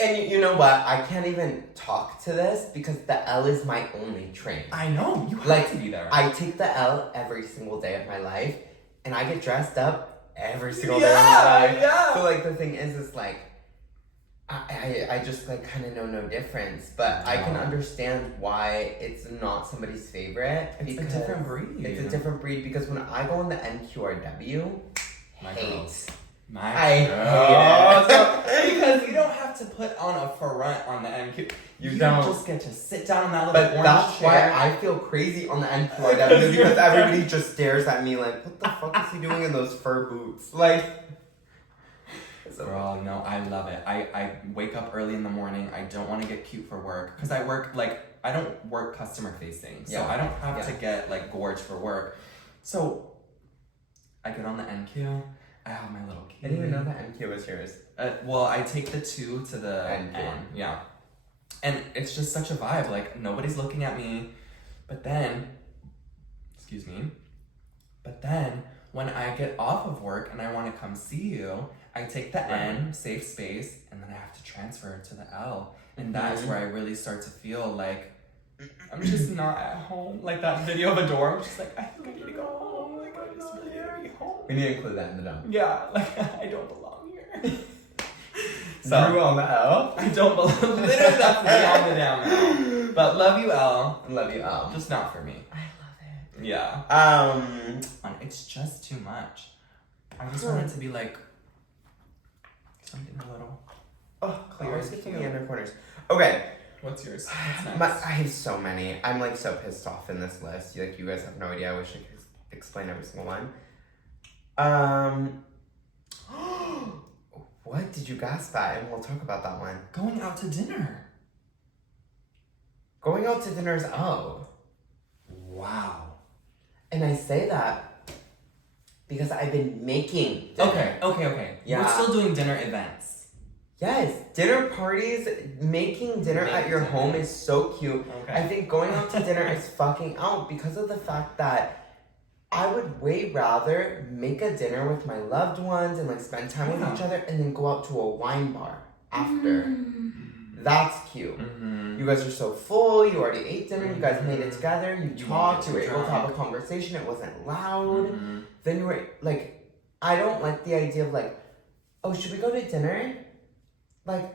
And you know what? I can't even talk to this because the L is my only train. I know. You have to be there. I take the L every single day of my life, and I get dressed up every single day of my life. Yeah. So, like, the thing is like, I just, like, kind of know no difference. But I can understand why it's not somebody's favorite. It's a different breed. It's a different breed because when I go on the NQRW, I hate hate it. Because you don't have to put on a front on the NQ. You don't. just get to sit down on that little But orange that's chair. why I feel crazy on the NQRW because everybody just stares at me like, what the fuck is he doing in those fur boots? Like... Girl, no, I love it. I wake up early in the morning. I don't want to get cute for work because I work, like, I don't work customer facing. So I don't have to get, like, gorged for work. So I get on the NQ. I have my little key. I didn't even know that NQ was yours. Well, I take the 2 to the N. Yeah. And it's just such a vibe. Like, nobody's looking at me. But then, when I get off of work and I want to come see you, I take the N, safe space, and then I have to transfer to the L. And that's where I really start to feel like I'm just not at home. Like that video of a door, I'm just like, I think I need to go home. Like, I just really need to be home. We need to include that in the dump. Yeah, like, I don't belong here. So, you on the L? I don't belong. Literally, that's me on the damn L. But love you, L. Love you, L. Just not for me. I love it. Yeah. It's just too much. I just want it to be like something a little. Oh, clear. Kicking me under corners. Okay. What's yours? I have so many. I'm like so pissed off in this list. Like, you guys have no idea. I wish I could explain every single one. What did you gasp at? And we'll talk about that one. Going out to dinner. Going out to dinner is Wow. And I say that because I've been making dinner. Okay. Yeah. We're still doing dinner events. Yes, dinner parties, making dinner at your home is so cute. Okay. I think going out to dinner is fucking out because of the fact that I would way rather make a dinner with my loved ones and like spend time with each other and then go out to a wine bar after. That's cute. You guys are so full, you already ate dinner, you guys made it together, you talked, you were able to have a conversation, it wasn't loud. Then you were like, I don't like the idea of like, oh, should we go to dinner? Like,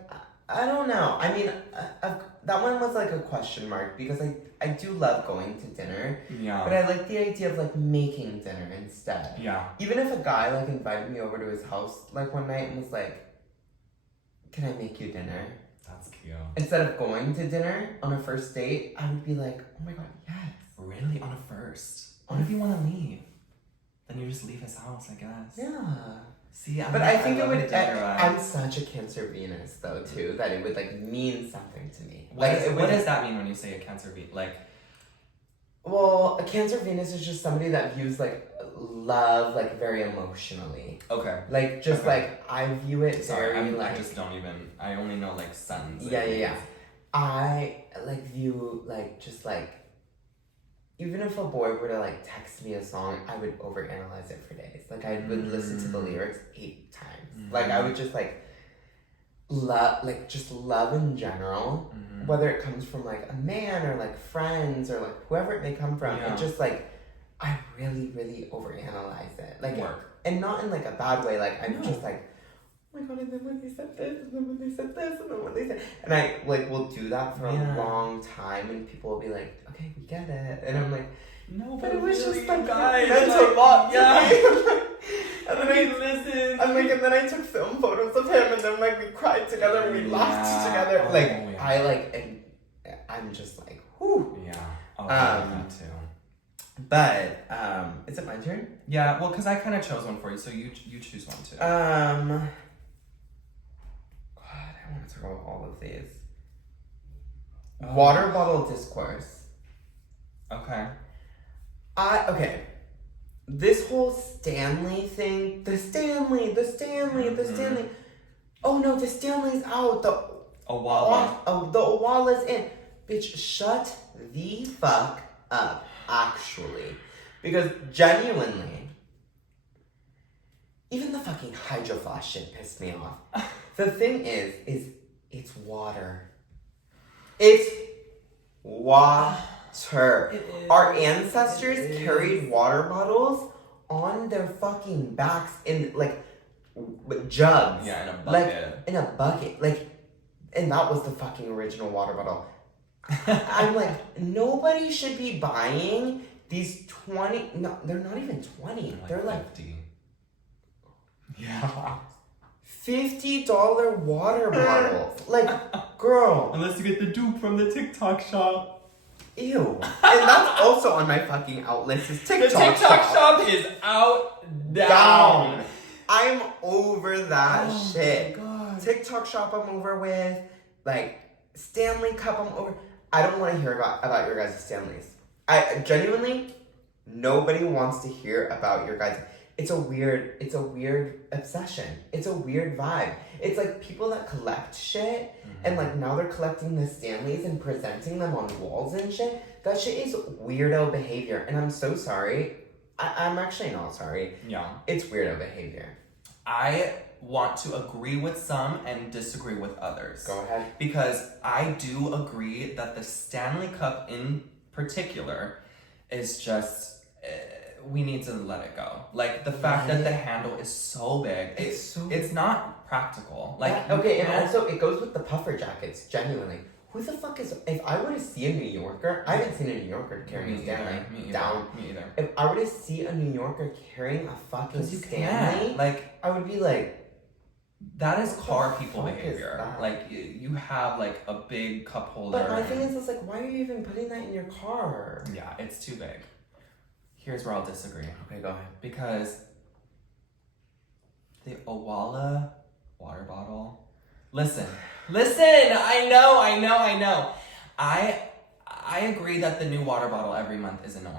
I don't know. I mean, that one was like a question mark because I do love going to dinner. Yeah. But I like the idea of like making dinner instead. Yeah. Even if a guy like invited me over to his house like one night and was like, can I make you dinner? That's cute. Instead of going to dinner on a first date, I would be like, oh my god, yes. Really? On a first? What if you want to leave? Then you just leave his house, I guess. Yeah. See, I think it would. I'm such a Cancer Venus though too that it would like mean something to me. What does that mean when you say a Cancer Venus? Like, well, a Cancer Venus is just somebody that views like love like very emotionally. Okay. Like just like I view it Sorry, very like. I just don't even. I only know like suns. Yeah. I like view like just like. Even if a boy were to like text me a song, I would overanalyze it for days. Like I would listen to the lyrics 8 times. Like I would just like love in general, whether it comes from like a man or like friends or like whoever it may come from. It just like I really, really overanalyze it. Like and not in like a bad way. Like I'm just like, oh my god, and then when they said this, and then when they said this, and then when they said... And I, like, will do that for a long time, and people will be like, okay, we get it. And I'm like, no, but it was really just, like, guys, meant a lot to me. And then I listened. And, like, and then I took film photos of him, and then, like, we cried together, and we laughed together. Like, I'm just like, whew. Yeah. Oh, I love that too. But, is it my turn? Yeah, well, because I kind of chose one for you, so you choose one too. God, I want to throw all of these. Water bottle discourse. Okay. Okay. This whole Stanley thing, the Stanley. Oh no, the Stanley's out. The Owala's in. Bitch, shut the fuck up, actually. Because genuinely, even the fucking Hydro Flask shit pissed me off. The thing is it's water. It's water. It is. Our ancestors carried water bottles on their fucking backs in jugs. Yeah, in a bucket. In a bucket. And that was the fucking original water bottle. I'm like, nobody should be buying these 20. No, they're not even 20. They're like 50. Yeah. $50 water bottles. Girl. Unless you get the dupe from the TikTok shop. Ew. And that's also on my fucking out list is TikTok The TikTok shop is out down. I'm over that shit. Oh my God. TikTok shop I'm over with. Stanley Cup I'm over. I don't want to hear about your guys' Stanleys. I genuinely, nobody wants to hear about your guys'. It's a weird obsession. It's a weird vibe. It's like people that collect shit and now they're collecting the Stanleys and presenting them on walls and shit. That shit is weirdo behavior. And I'm so sorry. I'm actually not sorry. Yeah. It's weirdo behavior. I want to agree with some and disagree with others. Go ahead. Because I do agree that the Stanley Cup in particular is just, we need to let it go. The fact that the handle is so big, it's not practical. Okay, and also it goes with the puffer jackets, genuinely. Who the fuck is, if I were to see a New Yorker, I haven't seen a New Yorker carrying a Stanley down. Me either. If I were to see a New Yorker carrying a fucking you Stanley, can't. I would be like, that is car people fuck is behavior. that? You have a big cup holder. but my thing is, why are you even putting that in your car? Yeah, it's too big. Here's where I'll disagree. Okay, go ahead. Because the Owala water bottle. Listen. I know. I agree that the new water bottle every month is annoying.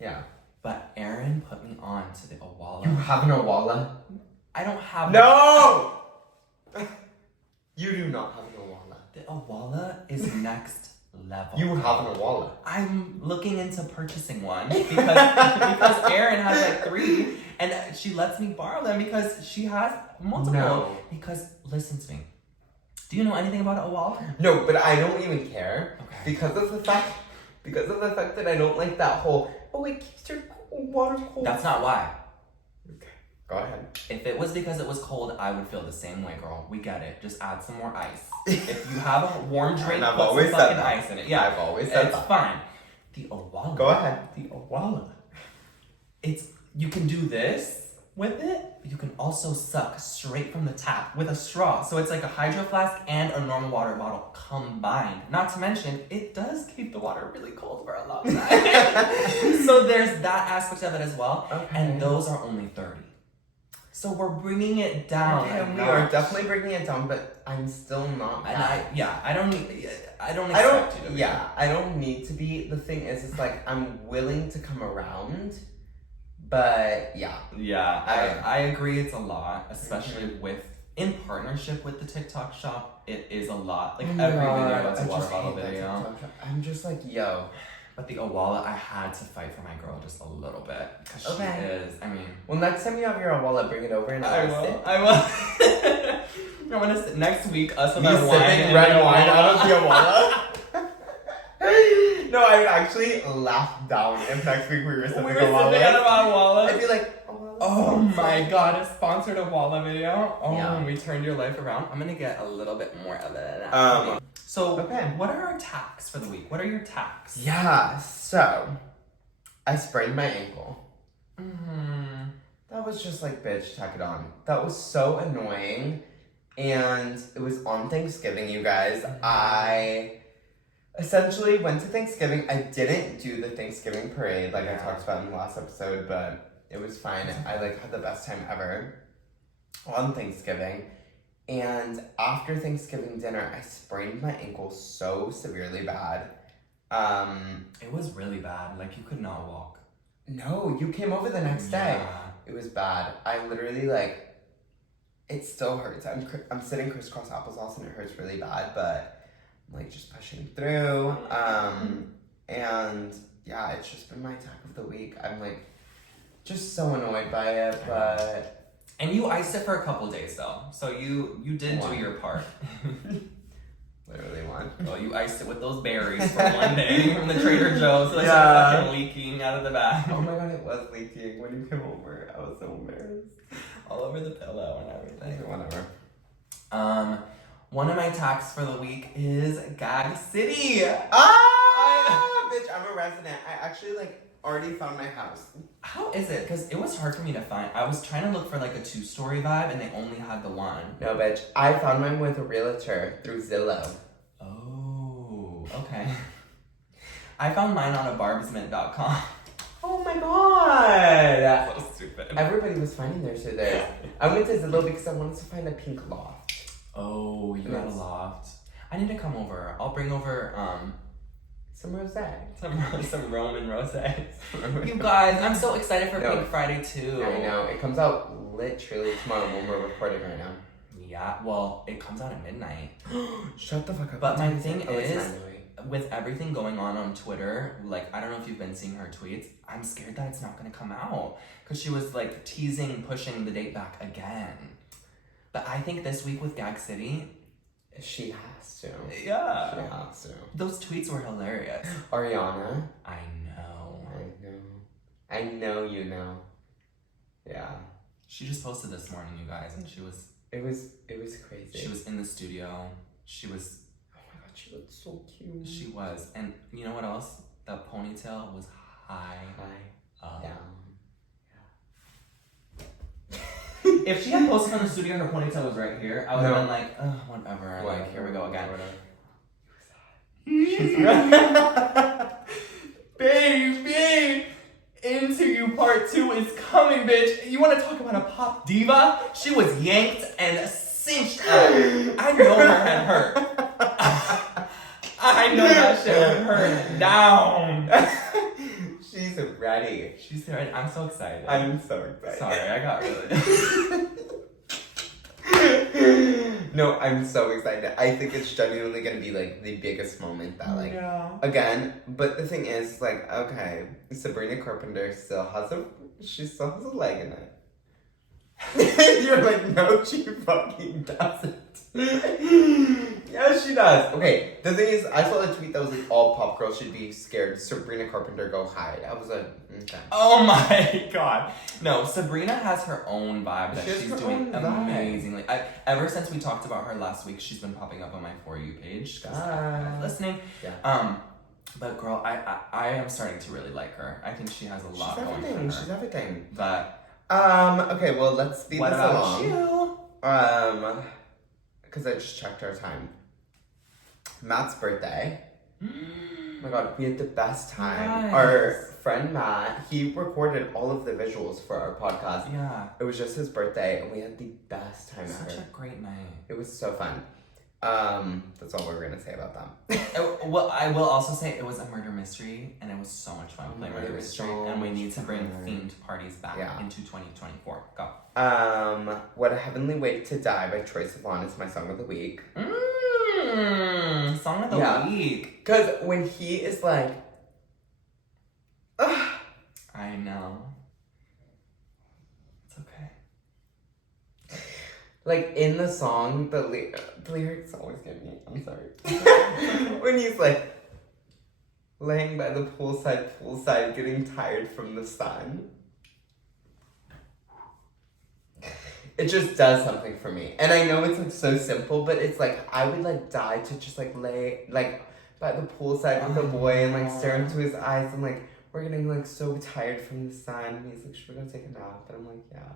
Yeah. But Aaron put me on to the Owala. You have an Owala? I don't have. No! You do not have an Owala. The Owala is next level. You have an Owala. I'm looking into purchasing one because Erin has 3 and she lets me borrow them because she has multiple. No. Because listen to me. Do you know anything about Owala? No, but I don't even care. Okay. Because of the fact that I don't like that whole, it keeps your water cold. That's not why. Okay. Go ahead. If it was because it was cold, I would feel the same way, girl. We get it. Just add some more ice. If you have a warm drink, I've put always some said fucking that. ice in it. Yeah, I've always said it's that. fine. The Owala. Go ahead. The Owala. You can do this with it, but you can also suck straight from the tap with a straw. So it's like a Hydro Flask and a normal water bottle combined. Not to mention, it does keep the water really cold for a long time. So there's that aspect of it as well. Okay. And those are only 30. So we're bringing it down. Okay, we are definitely bringing it down, but I'm still not. And I don't expect you to be. Yeah, I don't need to be. The thing is, it's I'm willing to come around, but yeah. Yeah, I agree. It's a lot, especially in partnership with the TikTok shop. It is a lot. Every video is a water bottle video. I'm just yo. But the Owala, I had to fight for my girl just a little bit. Because she is, Well, next time you have your Owala, bring it over and I will. I'm gonna sit next week, us with our wine. Sipping red wine out of the Owala. No, I would actually laugh down if next week we were sipping Owala. out of Owala. I'd be like, oh my god, a sponsored Owala video. Oh, yeah. We turned your life around. I'm gonna get a little bit more of it. So, what are our tacks for the week? What are your tacks? Yeah, so I sprained my ankle. Mm-hmm. That was just bitch, tack it on. That was so annoying. And it was on Thanksgiving, you guys. I essentially went to Thanksgiving. I didn't do the Thanksgiving parade like I talked about in the last episode, but it was fine. I like had the best time ever on Thanksgiving. And after Thanksgiving dinner, I sprained my ankle so severely bad. It was really bad. Like, you could not walk. No, you came over the next day. It was bad. I literally, like, it still hurts. I'm sitting crisscross applesauce and it hurts really bad, but I'm, like, just pushing through. And, yeah, it's just been my attack of the week. I'm, like, just so annoyed by it, but... And you iced it for a couple days, though. So you did do your part. Literally one. Well, you iced it with those berries for one day from the Trader Joe's. So they started fucking leaking out of the bag. Oh my god, it was leaking when you came over. I was so embarrassed. All over the pillow and everything. Whatever. One of my tacks for the week is Gag City. Bitch, I'm a resident. I actually, like, already found my house. How is it? Because it was hard for me to find. I was trying to look for, like, a 2-story vibe, and they only had the one. No, bitch. I found mine with a realtor through Zillow. Oh, okay. I found mine on a barbsmint.com. Oh my god! So stupid. Everybody was finding theirs through there. I went to Zillow because I wanted to find a pink loft. Oh, you got a loft. I need to come over. I'll bring over, some rosé. Some Roman rosé. You guys, I'm so excited for Pink Friday too. I know. It comes out literally tomorrow when we're recording right now. Yeah, well, it comes out at midnight. Shut the fuck up. But my thing is, with everything going on Twitter, like, I don't know if you've been seeing her tweets, I'm scared that it's not going to come out. Because she was, like, pushing the date back again. But I think this week with Gag City... She has to. Yeah. She has to. Those tweets were hilarious. Ariana. I know. I know you know. Yeah. She just posted this morning, you guys, and she was... It was crazy. She was in the studio. She was... Oh my god, she looked so cute. She was. And you know what else? That ponytail was high up. Down. If she had posted from the studio and her ponytail was right here, I would have been like, oh, whatever. Like, here we go again. Baby! Into You Part 2 is coming, bitch. You want to talk about a pop diva? She was yanked and cinched up. I know her head hurt. I know that shit would hurt down. She's ready. She's ready. I'm so excited. I'm so excited. Sorry, I got really... No, I'm so excited. I think it's genuinely gonna be like the biggest moment that like again. But the thing is, like, okay, Sabrina Carpenter still has a leg in it. You're like, no, she fucking doesn't. Yes, she does. Okay, the thing is, I saw a tweet that was like, all pop girls should be scared. Sabrina Carpenter, go hide. I was like, okay. Oh my god. No, Sabrina has her own vibe that she's doing amazingly. Ever since we talked about her last week, she's been popping up on my For You page. Listening. Yeah. But girl, I am starting to really like her. I think she has a lot going for her. She's everything. But okay, well, let's speed this along. You? Because I just checked our time. Matt's birthday. Oh my god, we had the best time. Nice. Our friend Matt, he recorded all of the visuals for our podcast. Yeah. It was just his birthday, and we had the best time ever. Such a great night. It was so fun. That's all we're gonna say about them. Well, I will also say it was a murder mystery, and it was so much fun playing murder mystery. And we need to bring themed parties back into 2024. Go. What a Heavenly Way to Die by Troye Sivan is my song of the week. Song of the week. Because when he is like, I know. It's okay. Like, in the song, the lyrics always get me. I'm sorry. When he's like, laying by the poolside, getting tired from the sun. It just does something for me. And I know it's like so simple, but it's like, I would like die to just like lay, like, by the poolside with a boy and like stare into his eyes and like we're getting like so tired from the sun. He's like, should we go take a nap? And I'm like, yeah.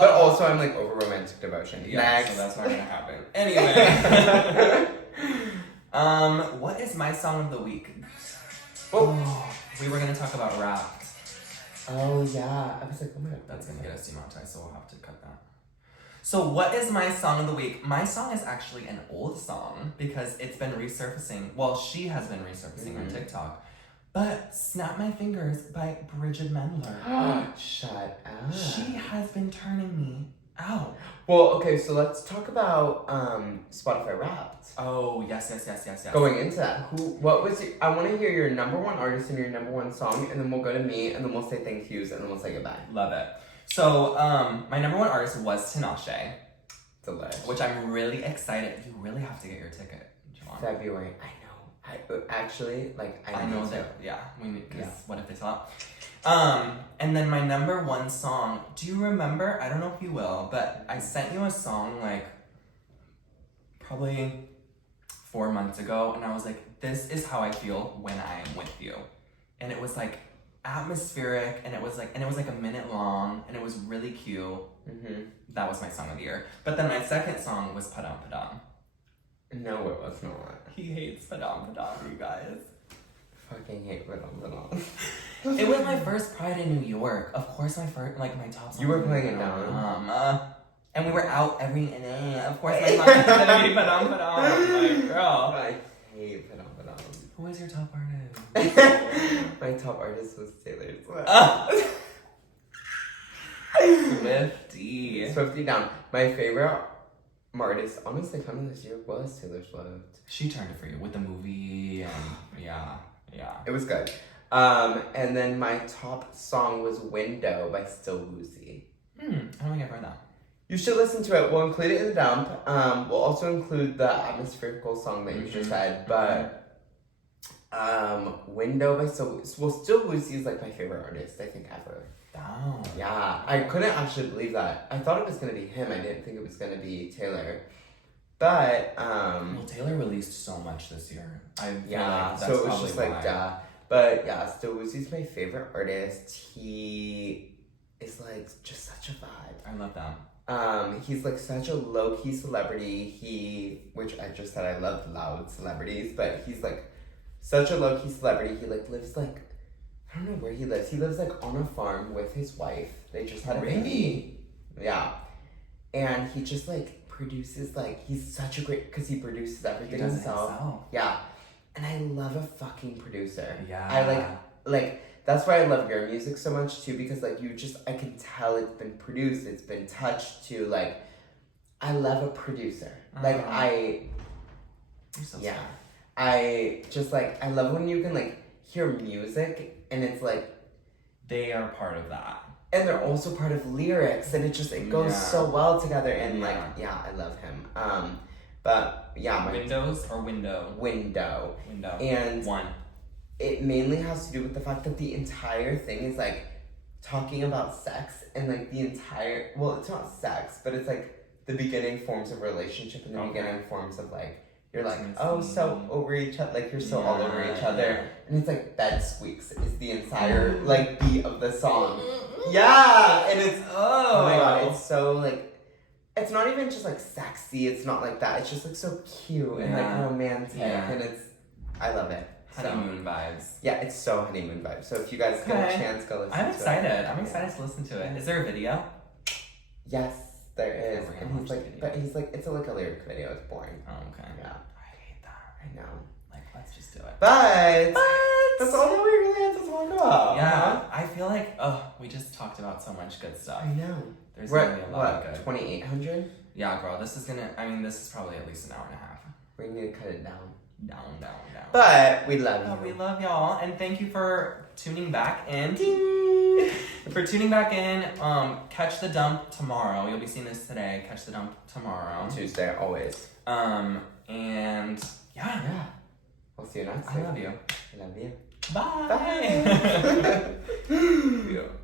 But also I'm like over romantic devotion. Yeah, Next. so that's not gonna happen. Anyway. What is my song of the week? Oh, we were gonna talk about Wrapped. Oh yeah. I was like, oh my god. That's gonna get us demonetized, so we'll have to cut that. So what is my song of the week? My song is actually an old song because it's been resurfacing. Well, she has been resurfacing on TikTok. But Snap My Fingers by Bridget Mendler. Shut up. She has been turning me out. Well, okay, so let's talk about Spotify Wrapped. Oh, yes. Going into that, I want to hear your number one artist and your number one song, and then we'll go to me, and then we'll say thank yous, and then we'll say goodbye. Love it. So, my number one artist was Tinashe. Delish. Which I'm really excited. You really have to get your ticket, Javaughn. February. I know. Actually, like, I know need that. Yeah, we need, because what if they saw it? And then my number one song, do you remember? I don't know if you will, but I sent you a song like probably 4 months ago, and I was like, this is how I feel when I am with you. And it was like atmospheric, and it was like a minute long, and it was really cute. Mm-hmm. That was my song of the year. But then my second song was Padam Padam. No, it was not. He hates Padam Padam, you guys. Fucking hate Padam Padam. It was my first Pride in New York. Of course, my top song. You were playing it down. And we were out every day. Of course, my song was gonna be Padam Padam. Like, girl. I hate Padam Padam. Who is your top artist? My top artist was Taylor Swift. Swiftie down. My favorite artist, honestly, coming this year was Taylor Swift. She turned it for you with the movie, and yeah. It was good. And then my top song was Window by Still Woozy. I don't think I've heard that. You should listen to it. We'll include it in the dump. We'll also include the atmospherical song that you just said, but Window by Still Woozy is like my favorite artist, I think, ever. Oh. Yeah, I couldn't actually believe that. I thought it was gonna be him. I didn't think it was gonna be Taylor. But well, Taylor released so much this year. So it was just like duh. But yeah, Still Woozy's my favorite artist. He is like just such a vibe. I love that. He's like such a low-key celebrity. Which I just said I love loud celebrities, but he's like such a low-key celebrity. He like lives like, I don't know where he lives. He lives like on a farm with his wife. They just had a baby. Yeah. And he just like produces, like, he's such a great, because he produces everything himself. Yeah. And I love a fucking producer. Yeah. I like that's why I love your music so much too, because like I can tell it's been produced, it's been touched to, like, I love a producer. Like I'm so sorry. I just like, I love when you can like hear music and it's like they are part of that. And they're also part of lyrics, and it goes so well together, and like, I love him. But yeah, my Windows or Window? Window. And it mainly has to do with the fact that the entire thing is like talking about sex, and like the entire, well, it's not sex, but it's like the beginning forms of relationship and the beginning forms of like, you're like, so over each other, like you're so all over each other, and it's like bed squeaks is the entire like beat of the song. Yeah, and it's oh my god, it's so like, it's not even just like sexy, it's not like that, it's just like so cute and like romantic, and I love it. Honeymoon vibes. Yeah, it's so honeymoon vibes. So if you guys get a chance, go listen to it. I'm excited. I'm excited to listen to it. Is there a video? Yes, there is. And he's like, but he's like, it's like a lyric video. It's boring. Oh, okay. Yeah. I hate that. I know. Like, let's just do it. But that's all that we really have to talk about. Yeah. I feel like, we just talked about so much good stuff. I know. There's gonna be a lot of good. 2,800? Yeah, girl. This is probably at least an hour and a half. We need to cut it down. Down. But we love you. We love y'all, and thank you for tuning back in. Ding! For tuning back in, catch the dump tomorrow. You'll be seeing this today. Catch the dump tomorrow. Tuesday, always. And yeah. We'll see you next time. I love you. I love you. Bye. Bye.